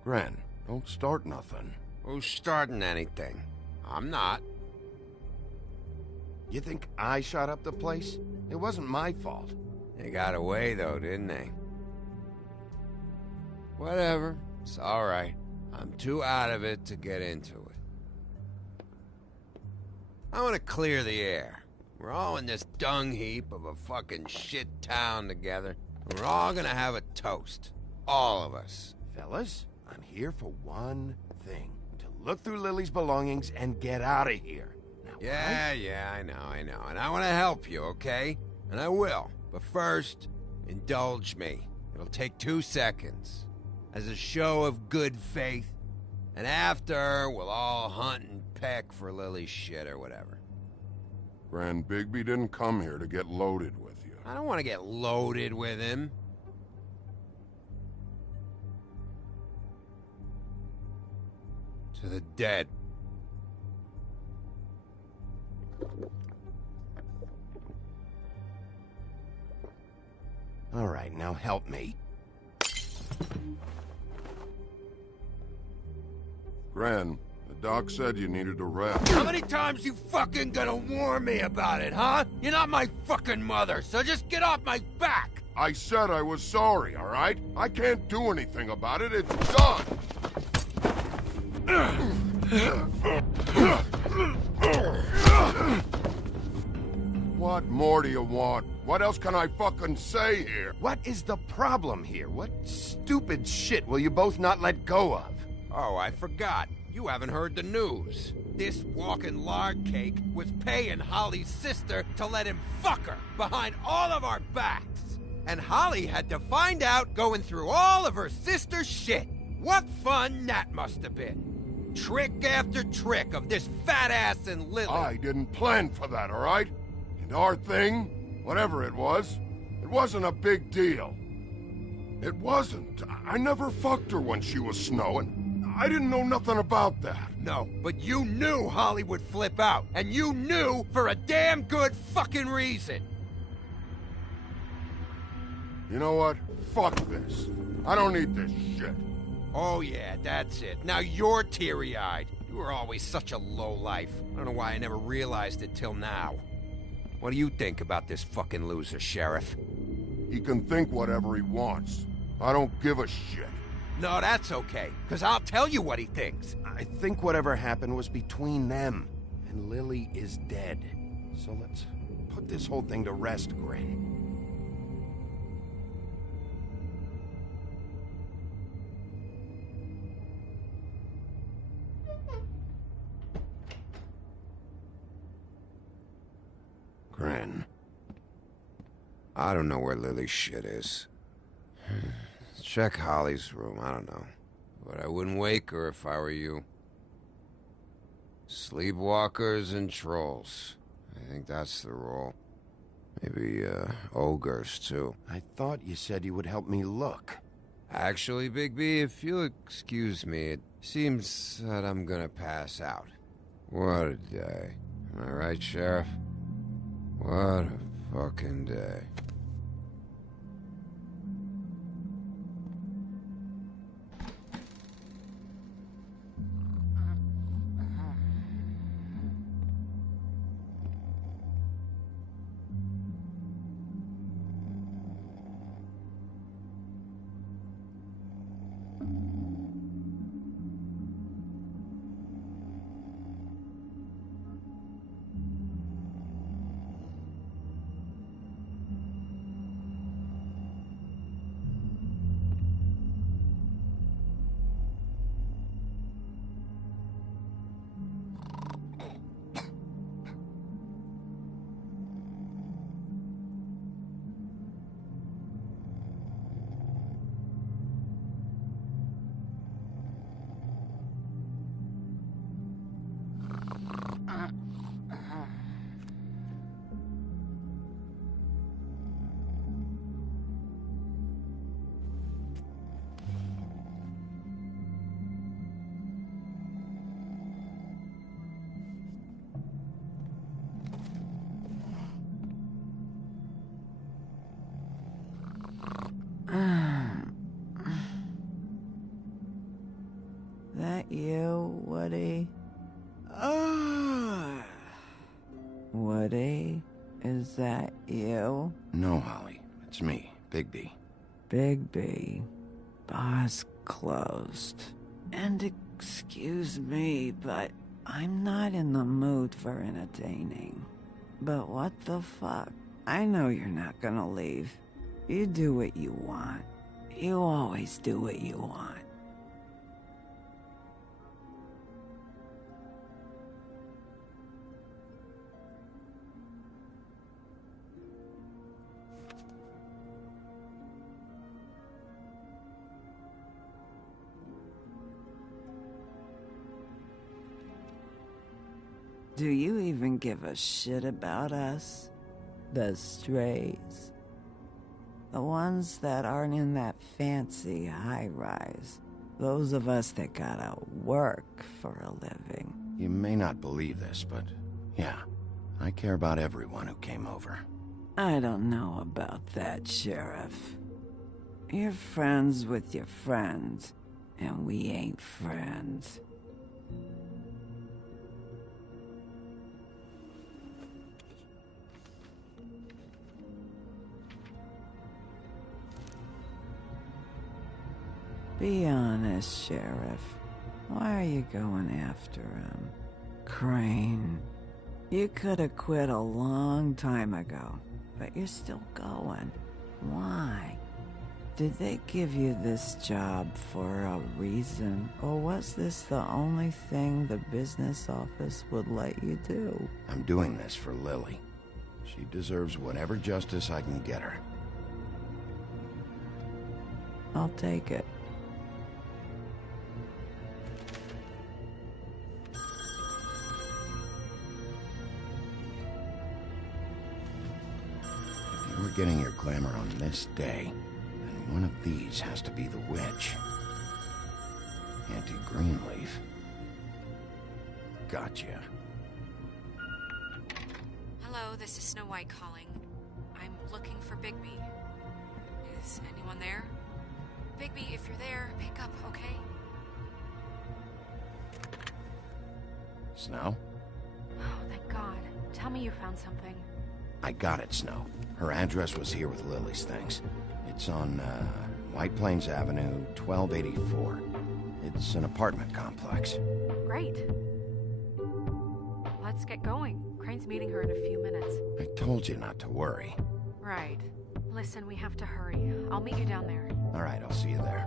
Gren, don't start nothing. Who's starting anything? I'm not. You think I shot up the place? It wasn't my fault. They got away, though, didn't they? Whatever. It's all right. I'm too out of it to get into it. I want to clear the air. We're all in this dung heap of a fucking shit town together. We're all gonna have a toast. All of us. Fellas, I'm here for one thing. To look through Lily's belongings and get out of here. Now, Yeah, I know. And I want to help you, okay? And I will. But first, indulge me. It'll take 2 seconds. As a show of good faith. And after, we'll all hunt and peck for Lily's shit or whatever. Grand Bigby didn't come here to get loaded with you. I don't want to get loaded with him. To the dead. All right, now help me. Gran, the doc said you needed a rest. How many times you fucking gonna warn me about it, huh? You're not my fucking mother, so just get off my back! I said I was sorry, all right? I can't do anything about it. It's done. What more do you want? What else can I fucking say here? What is the problem here? What stupid shit will you both not let go of? Oh, I forgot. You haven't heard the news. This walking lard cake was paying Holly's sister to let him fuck her behind all of our backs. And Holly had to find out going through all of her sister's shit. What fun that must have been. Trick after trick of this fat ass and Lily. I didn't plan for that, all right? And our thing, whatever it wasn't a big deal. It wasn't. I never fucked her when she was snowing. I didn't know nothing about that. No, but you knew Holly would flip out. And you knew for a damn good fucking reason. You know what? Fuck this. I don't need this shit. Oh yeah, that's it. Now you're teary-eyed. You were always such a lowlife. I don't know why I never realized it till now. What do you think about this fucking loser, Sheriff? He can think whatever he wants. I don't give a shit. No, that's okay, because I'll tell you what he thinks. I think whatever happened was between them, and Lily is dead. So let's put this whole thing to rest, Gren. Gren. I don't know where Lily's shit is. check Holly's room, I don't know. But I wouldn't wake her if I were you. Sleepwalkers and trolls. I think that's the rule. Maybe, ogres, too. I thought you said you would help me look. Actually, Bigby, if you'll excuse me, it seems that I'm gonna pass out. What a day. Am I right, Sheriff? What a fucking day. That you, Woody? Woody? Is that you? No, Holly. It's me, Bigby. Bigby. Bar's closed. And excuse me, but I'm not in the mood for entertaining. But what the fuck? I know you're not gonna leave. You do what you want. You always do what you want. Do you even give a shit about us? The strays? The ones that aren't in that fancy high-rise. Those of us that gotta work for a living. You may not believe this, but yeah, I care about everyone who came over. I don't know about that, Sheriff. You're friends with your friends, and we ain't friends. Be honest, Sheriff. Why are you going after him? Crane. You could have quit a long time ago, but you're still going. Why? Did they give you this job for a reason, or was this the only thing the business office would let you do? I'm doing this for Lily. She deserves whatever justice I can get her. I'll take it. We're getting your glamour on this day, and one of these has to be the witch. Auntie Greenleaf. Gotcha. Hello, this is Snow White calling. I'm looking for Bigby. Is anyone there? Bigby, if you're there, pick up, okay? Snow? Oh, thank God. Tell me you found something. I got it, Snow. Her address was here with Lily's things. It's on, White Plains Avenue, 1284. It's an apartment complex. Great. Let's get going. Crane's meeting her in a few minutes. I told you not to worry. Right. Listen, we have to hurry. I'll meet you down there. All right, I'll see you there.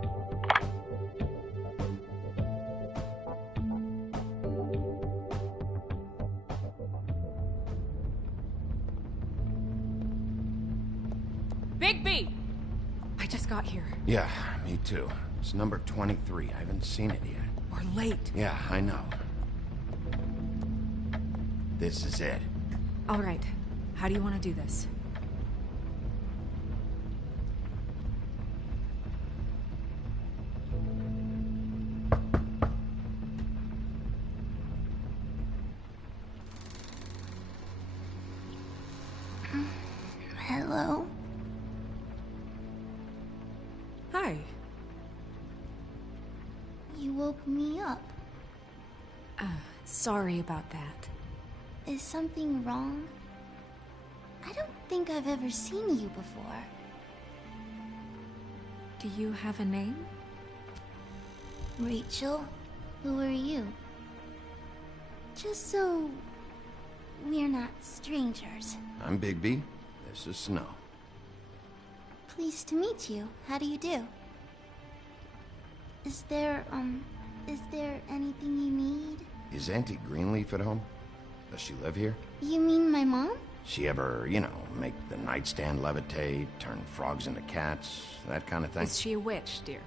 Bigby! I just got got here. Yeah, me too. It's number 23. I haven't seen it yet. We're late. Yeah, I know. This is it. All right. How do you want to do this? Hello? Hi. You woke me up. Sorry about that. Is something wrong? I don't think I've ever seen you before. Do you have a name? Rachel, who are you? Just so we're not strangers. I'm Bigby. This is Snow. Pleased to meet you. How do you do? Is there anything you need? Is Auntie Greenleaf at home? Does she live here? You mean my mom? She ever, you know, make the nightstand levitate, turn frogs into cats, that kind of thing? Is she a witch, dear?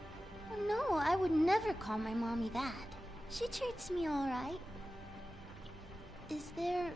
Oh, no, I would never call my mommy that. She treats me all right. Is there...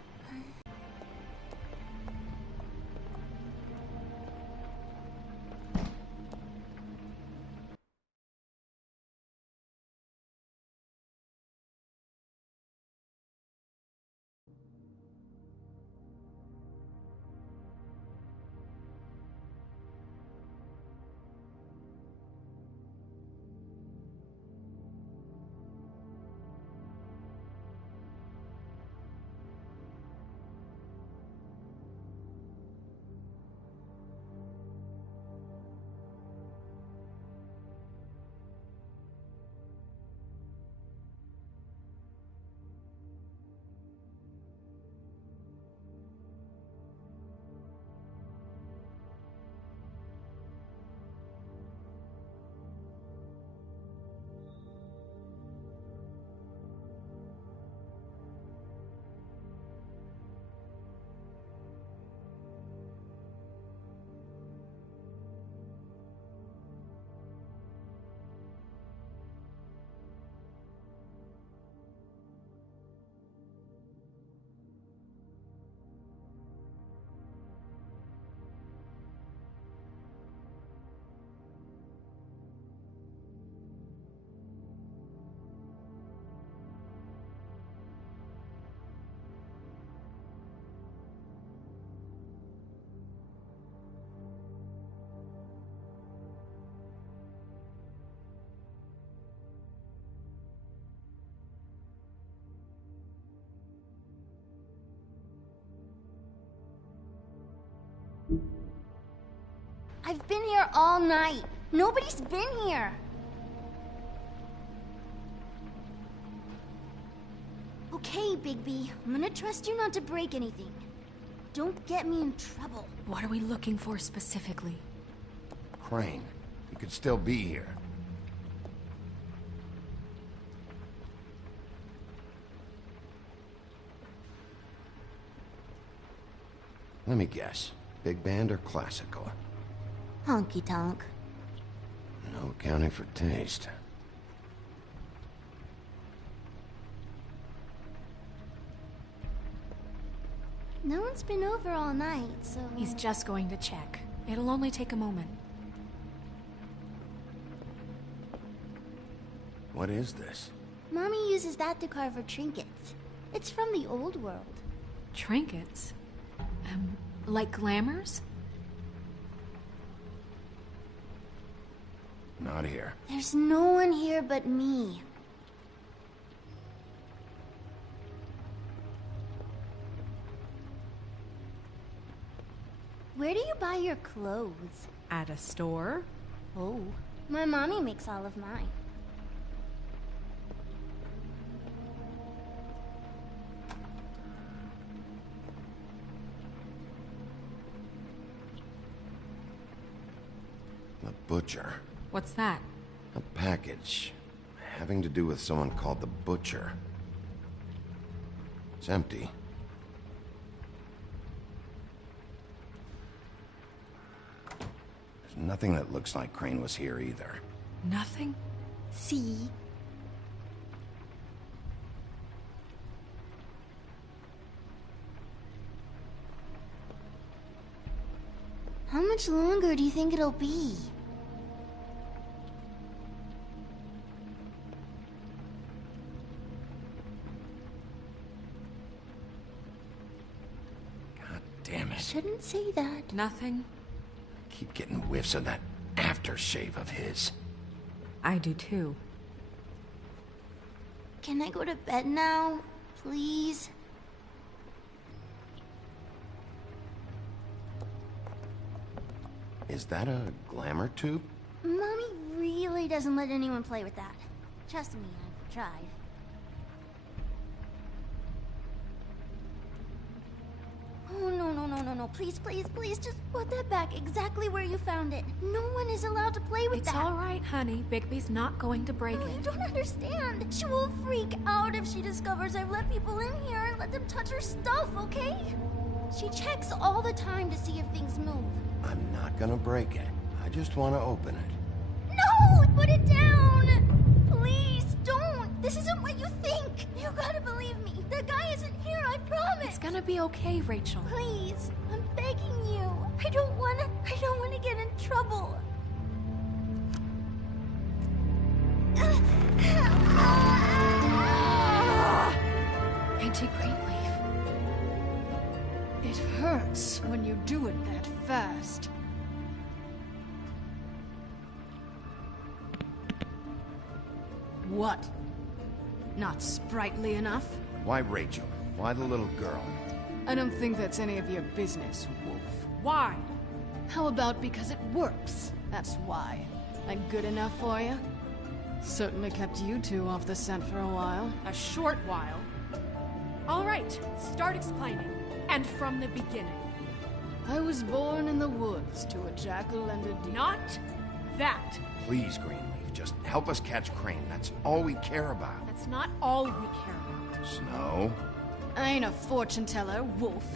I've been here all night. Nobody's been here. Okay, Bigby. I'm gonna trust you not to break anything. Don't get me in trouble. What are we looking for specifically? Crane. He could still be here. Let me guess. Big band or classical? Honky tonk. No accounting for taste. No one's been over all night, so... He's just going to check. It'll only take a moment. What is this? Mommy uses that to carve her trinkets. It's from the old world. Trinkets? Like glamours? Not here. There's no one here but me. Where do you buy your clothes? At a store? Oh, my mommy makes all of mine. The Butcher. What's that? A package. Having to do with someone called the Butcher. It's empty. There's nothing that looks like Crane was here either. Nothing? See? How much longer do you think it'll be? God damn it. Shouldn't say that. Nothing? Keep getting whiffs of that aftershave of his. I do too. Can I go to bed now? Please? Is that a glamour tube? Mommy really doesn't let anyone play with that. Trust me, I've tried. Oh, no. Please, just put that back exactly where you found it. No one is allowed to play with that. It's all right, honey. Bigby's not going to break No, it. you don't understand. She will freak out if she discovers I've let people in here and let them touch her stuff, okay? She checks all the time to see if things move. I'm not gonna break it. I just want to open it. No! Put it down! Please, don't! This isn't what you think! You gotta believe me. The guy isn't here, I promise! It's gonna be okay, Rachel. Please, I'm begging you. I don't wanna get in trouble. Auntie Greenleaf. It hurts when you do it that fast. What? Not sprightly enough? Why Rachel? Why the little girl? I don't think that's any of your business, Wolf. Why? How about because it works? That's why. I'm good enough for you? Certainly kept you two off the scent for a while. A short while. All right, start explaining. And from the beginning. I was born in the woods to a jackal and a deer. Not that. Please, Greenleaf, just help us catch Crane. That's all we care about. That's not all we care about. Snow? I ain't a fortune teller, Wolf.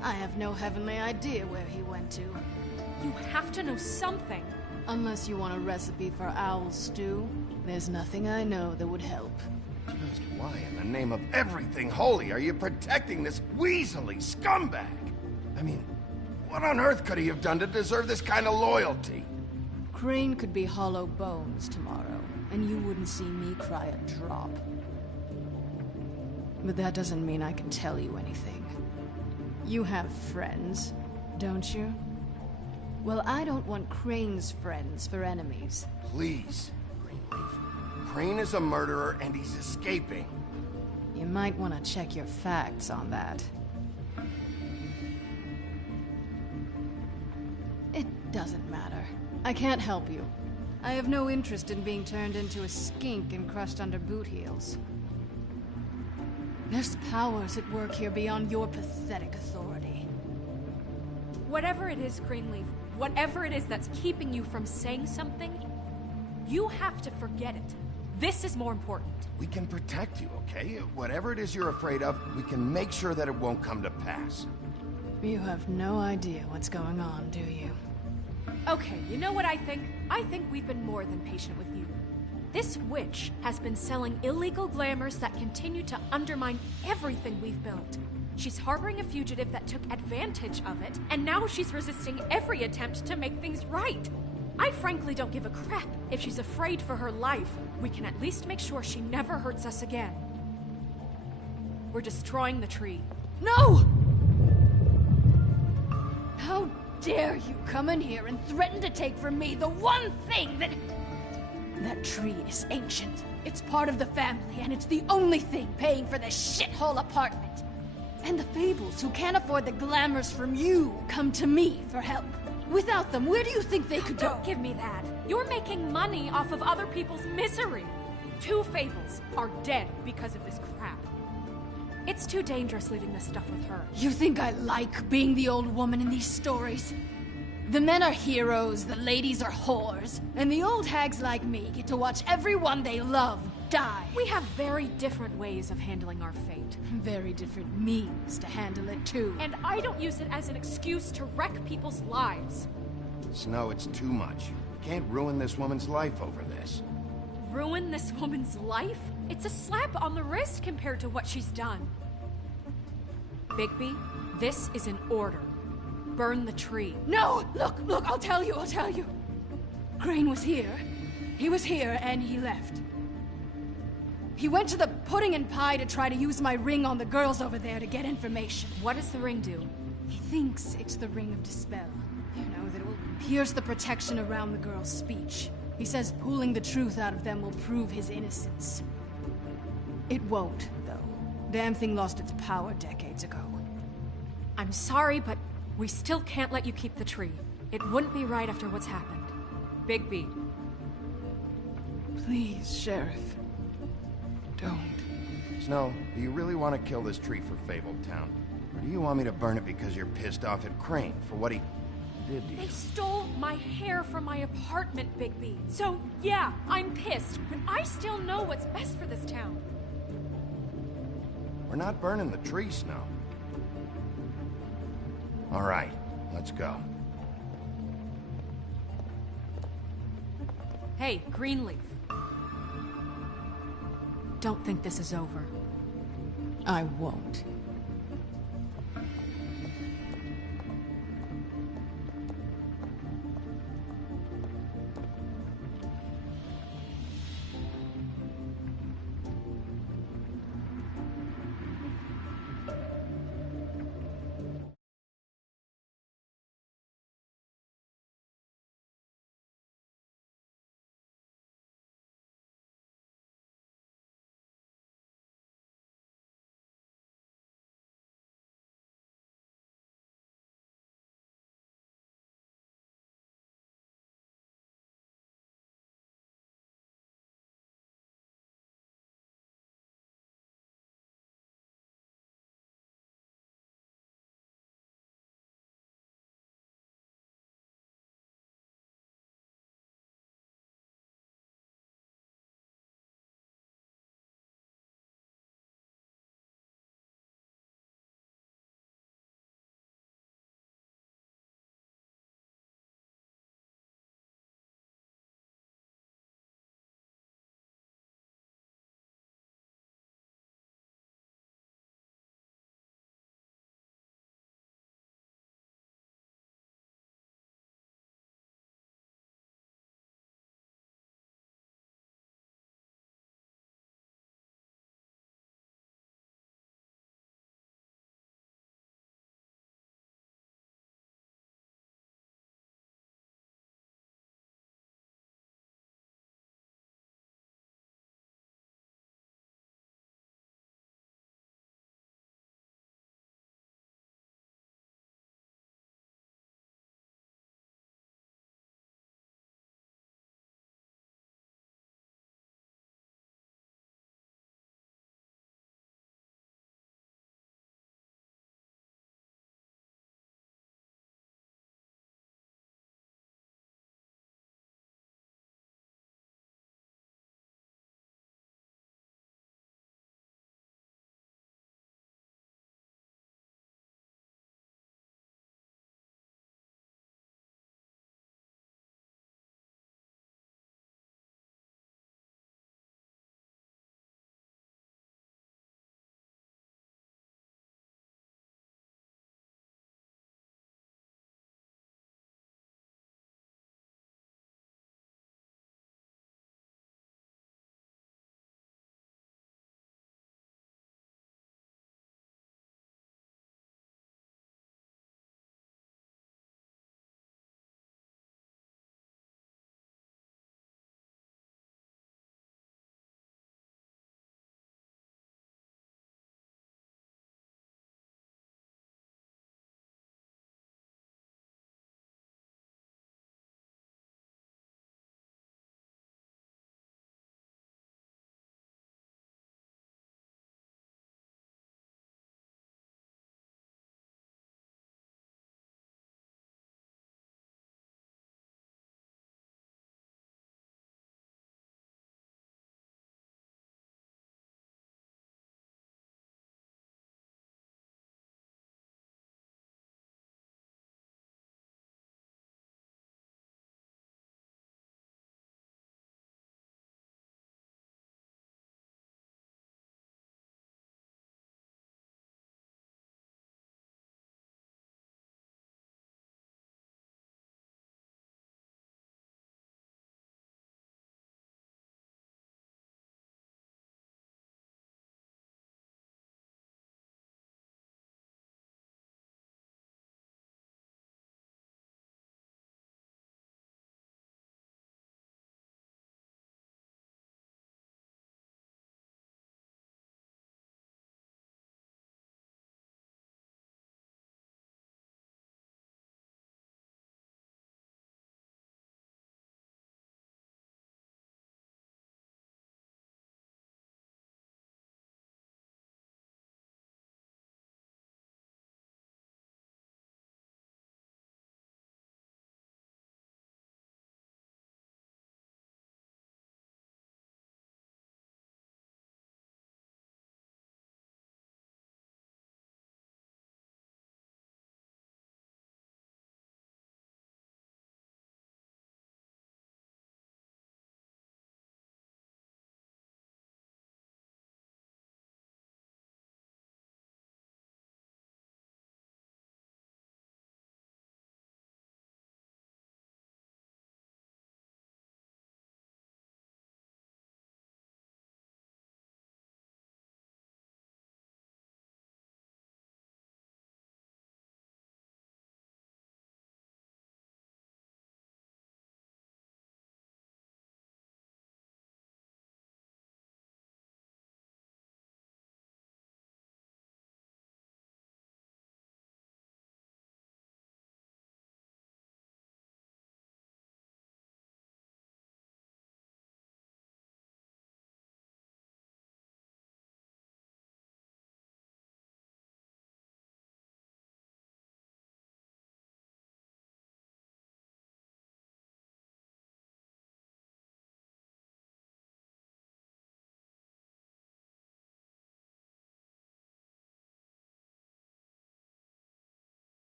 I have no heavenly idea where he went to. You have to know something. Unless you want a recipe for owl stew, there's nothing I know that would help. Just why in the name of everything holy are you protecting this weaselly scumbag? I mean, what on earth could he have done to deserve this kind of loyalty? Crane could be hollow bones tomorrow, and you wouldn't see me cry a drop. But that doesn't mean I can tell you anything. You have friends, don't you? Well, I don't want Crane's friends for enemies. Please, Greenleaf. Crane is a murderer and he's escaping. You might want to check your facts on that. It doesn't matter. I can't help you. I have no interest in being turned into a skink and crushed under boot heels. There's powers at work here beyond your pathetic authority. Whatever it is, Greenleaf, whatever it is that's keeping you from saying something, you have to forget it. This is more important. We can protect you, okay? Whatever it is you're afraid of, we can make sure that it won't come to pass. You have no idea what's going on, do you? Okay, you know what I think? I think we've been more than patient with you. This witch has been selling illegal glamours that continue to undermine everything we've built. She's harboring a fugitive that took advantage of it, and now she's resisting every attempt to make things right. I frankly don't give a crap if she's afraid for her life. We can at least make sure she never hurts us again. We're destroying the tree. No! How dare you come in here and threaten to take from me the one thing that... That tree is ancient. It's part of the family, and it's the only thing paying for this shithole apartment. And the Fables, who can't afford the glamours from you, come to me for help. Without them, where do you think they could go? Don't give me that. You're making money off of other people's misery. 2 Fables are dead because of this crap. It's too dangerous leaving this stuff with her. You think I like being the old woman in these stories? The men are heroes, the ladies are whores, and the old hags like me get to watch everyone they love die. We have very different ways of handling our fate. Very different means to handle it, too. And I don't use it as an excuse to wreck people's lives. Snow, it's too much. We can't ruin this woman's life over this. Ruin this woman's life? It's a slap on the wrist compared to what she's done. Bigby, this is an order. Burn the tree. No! Look, I'll tell you. Crane was here. He was here, and he left. He went to the pudding and pie to try to use my ring on the girls over there to get information. What does the ring do? He thinks it's the Ring of Dispel. You know, that it will pierce the protection around the girls' speech. He says pulling the truth out of them will prove his innocence. It won't, though. Damn thing lost its power decades ago. I'm sorry, but we still can't let you keep the tree. It wouldn't be right after what's happened. Bigby. Please, Sheriff. Don't. Snow, do you really want to kill this tree for Fabletown? Or do you want me to burn it because you're pissed off at Crane for what he did to you? They stole my hair from my apartment, Bigby. So, yeah, I'm pissed, but I still know what's best for this town. We're not burning the tree, Snow. All right, let's go. Hey, Greenleaf. Don't think this is over. I won't.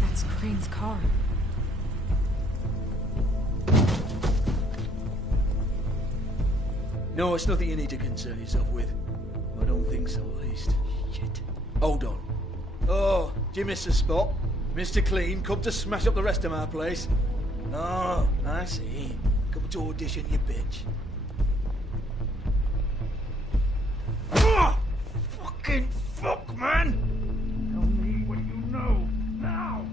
That's Crane's car. No, it's nothing you need to concern yourself with. I don't think so, at least. Shit. Hold on. Oh, do you miss a spot? Mr. Clean, come to smash up the rest of my place. Oh, I see. Come to audition, you bitch. Oh, fucking fuck, man! Tell me what you know, now!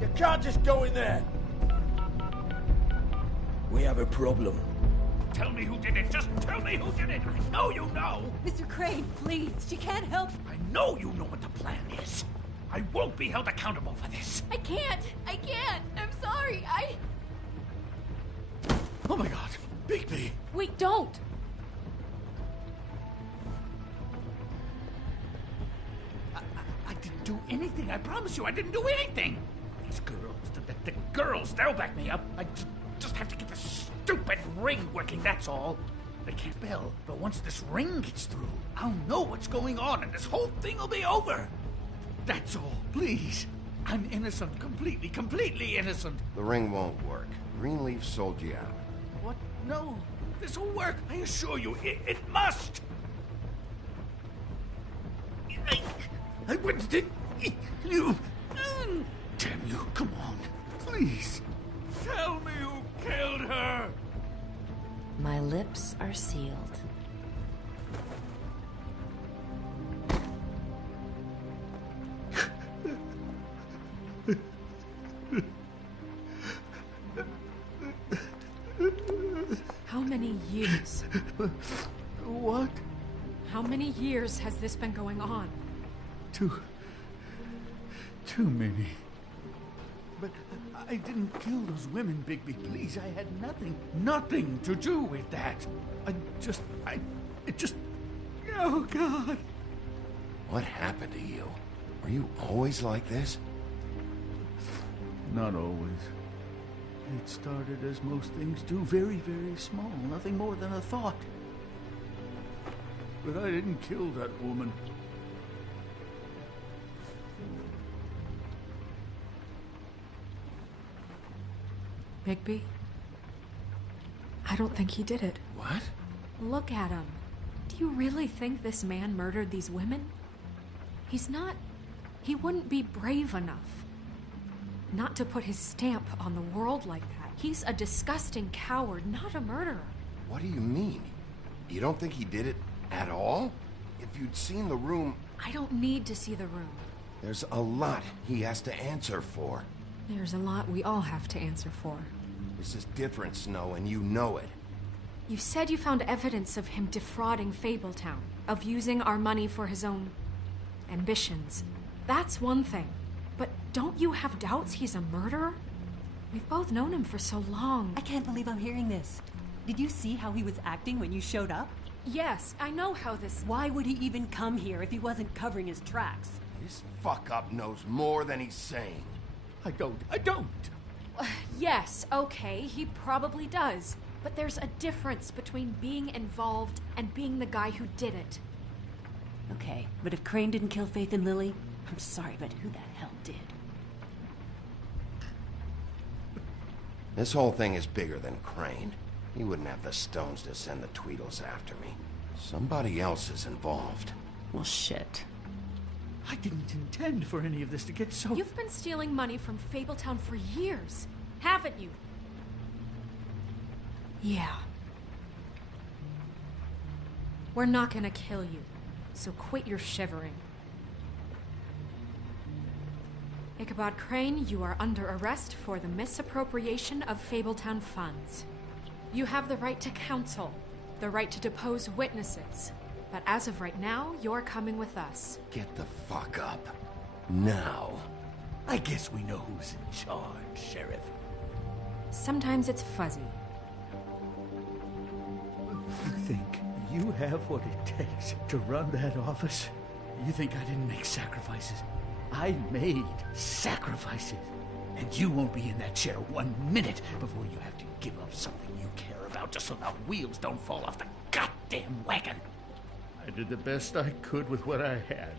You can't just go in there! We have a problem. Tell me who did it. Just tell me who did it. I know you know. Mr. Crane, please. She can't help. I know you know what the plan is. I won't be held accountable for this. I can't. I'm sorry. Oh my god. Bigby. Wait, don't. I didn't do anything. I promise you, I didn't do anything. These girls, the girls, they'll back me up. I just have to get this stupid ring working, that's all. They can't spell, but once this ring gets through, I'll know what's going on and this whole thing will be over. That's all, please. I'm innocent, completely innocent. The ring won't work. Greenleaf sold you out. What? No, this will work. I assure you, it must. I wouldn't did you. Damn you, come on, please. Tell me who killed her. My lips are sealed. How many years? What? How many years has this been going on? Too many. But I didn't kill those women, Bigby. Please, I had nothing to do with that. Oh, God. What happened to you? Were you always like this? Not always. It started as most things do, very, very small. Nothing more than a thought. But I didn't kill that woman. Bigby? I don't think he did it. What? Look at him. Do you really think this man murdered these women? He's not... He wouldn't be brave enough. Not to put his stamp on the world like that. He's a disgusting coward, not a murderer. What do you mean? You don't think he did it at all? If you'd seen the room... I don't need to see the room. There's a lot he has to answer for. There's a lot we all have to answer for. This is different, Snow, and you know it. You said you found evidence of him defrauding Fabletown, of using our money for his own ambitions. That's one thing. But don't you have doubts he's a murderer? We've both known him for so long. I can't believe I'm hearing this. Did you see how he was acting when you showed up? Yes, I know how this... Why would he even come here if he wasn't covering his tracks? This fuck-up knows more than he's saying. I don't. Yes, okay, he probably does. But there's a difference between being involved and being the guy who did it. Okay, but if Crane didn't kill Faith and Lily, I'm sorry, but who the hell did? This whole thing is bigger than Crane. He wouldn't have the stones to send the Tweedles after me. Somebody else is involved. Well, shit. I didn't intend for any of this to get so... You've been stealing money from Fabletown for years, haven't you? Yeah. We're not gonna kill you, so quit your shivering. Ichabod Crane, you are under arrest for the misappropriation of Fabletown funds. You have the right to counsel, the right to depose witnesses. But as of right now, you're coming with us. Get the fuck up. Now. I guess we know who's in charge, Sheriff. Sometimes it's fuzzy. You think you have what it takes to run that office? You think I didn't make sacrifices? I made sacrifices. And you won't be in that chair 1 minute before you have to give up something you care about just so the wheels don't fall off the goddamn wagon. I did the best I could with what I had.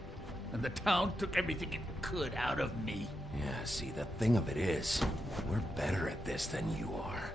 And the town took everything it could out of me. Yeah, see, the thing of it is, we're better at this than you are.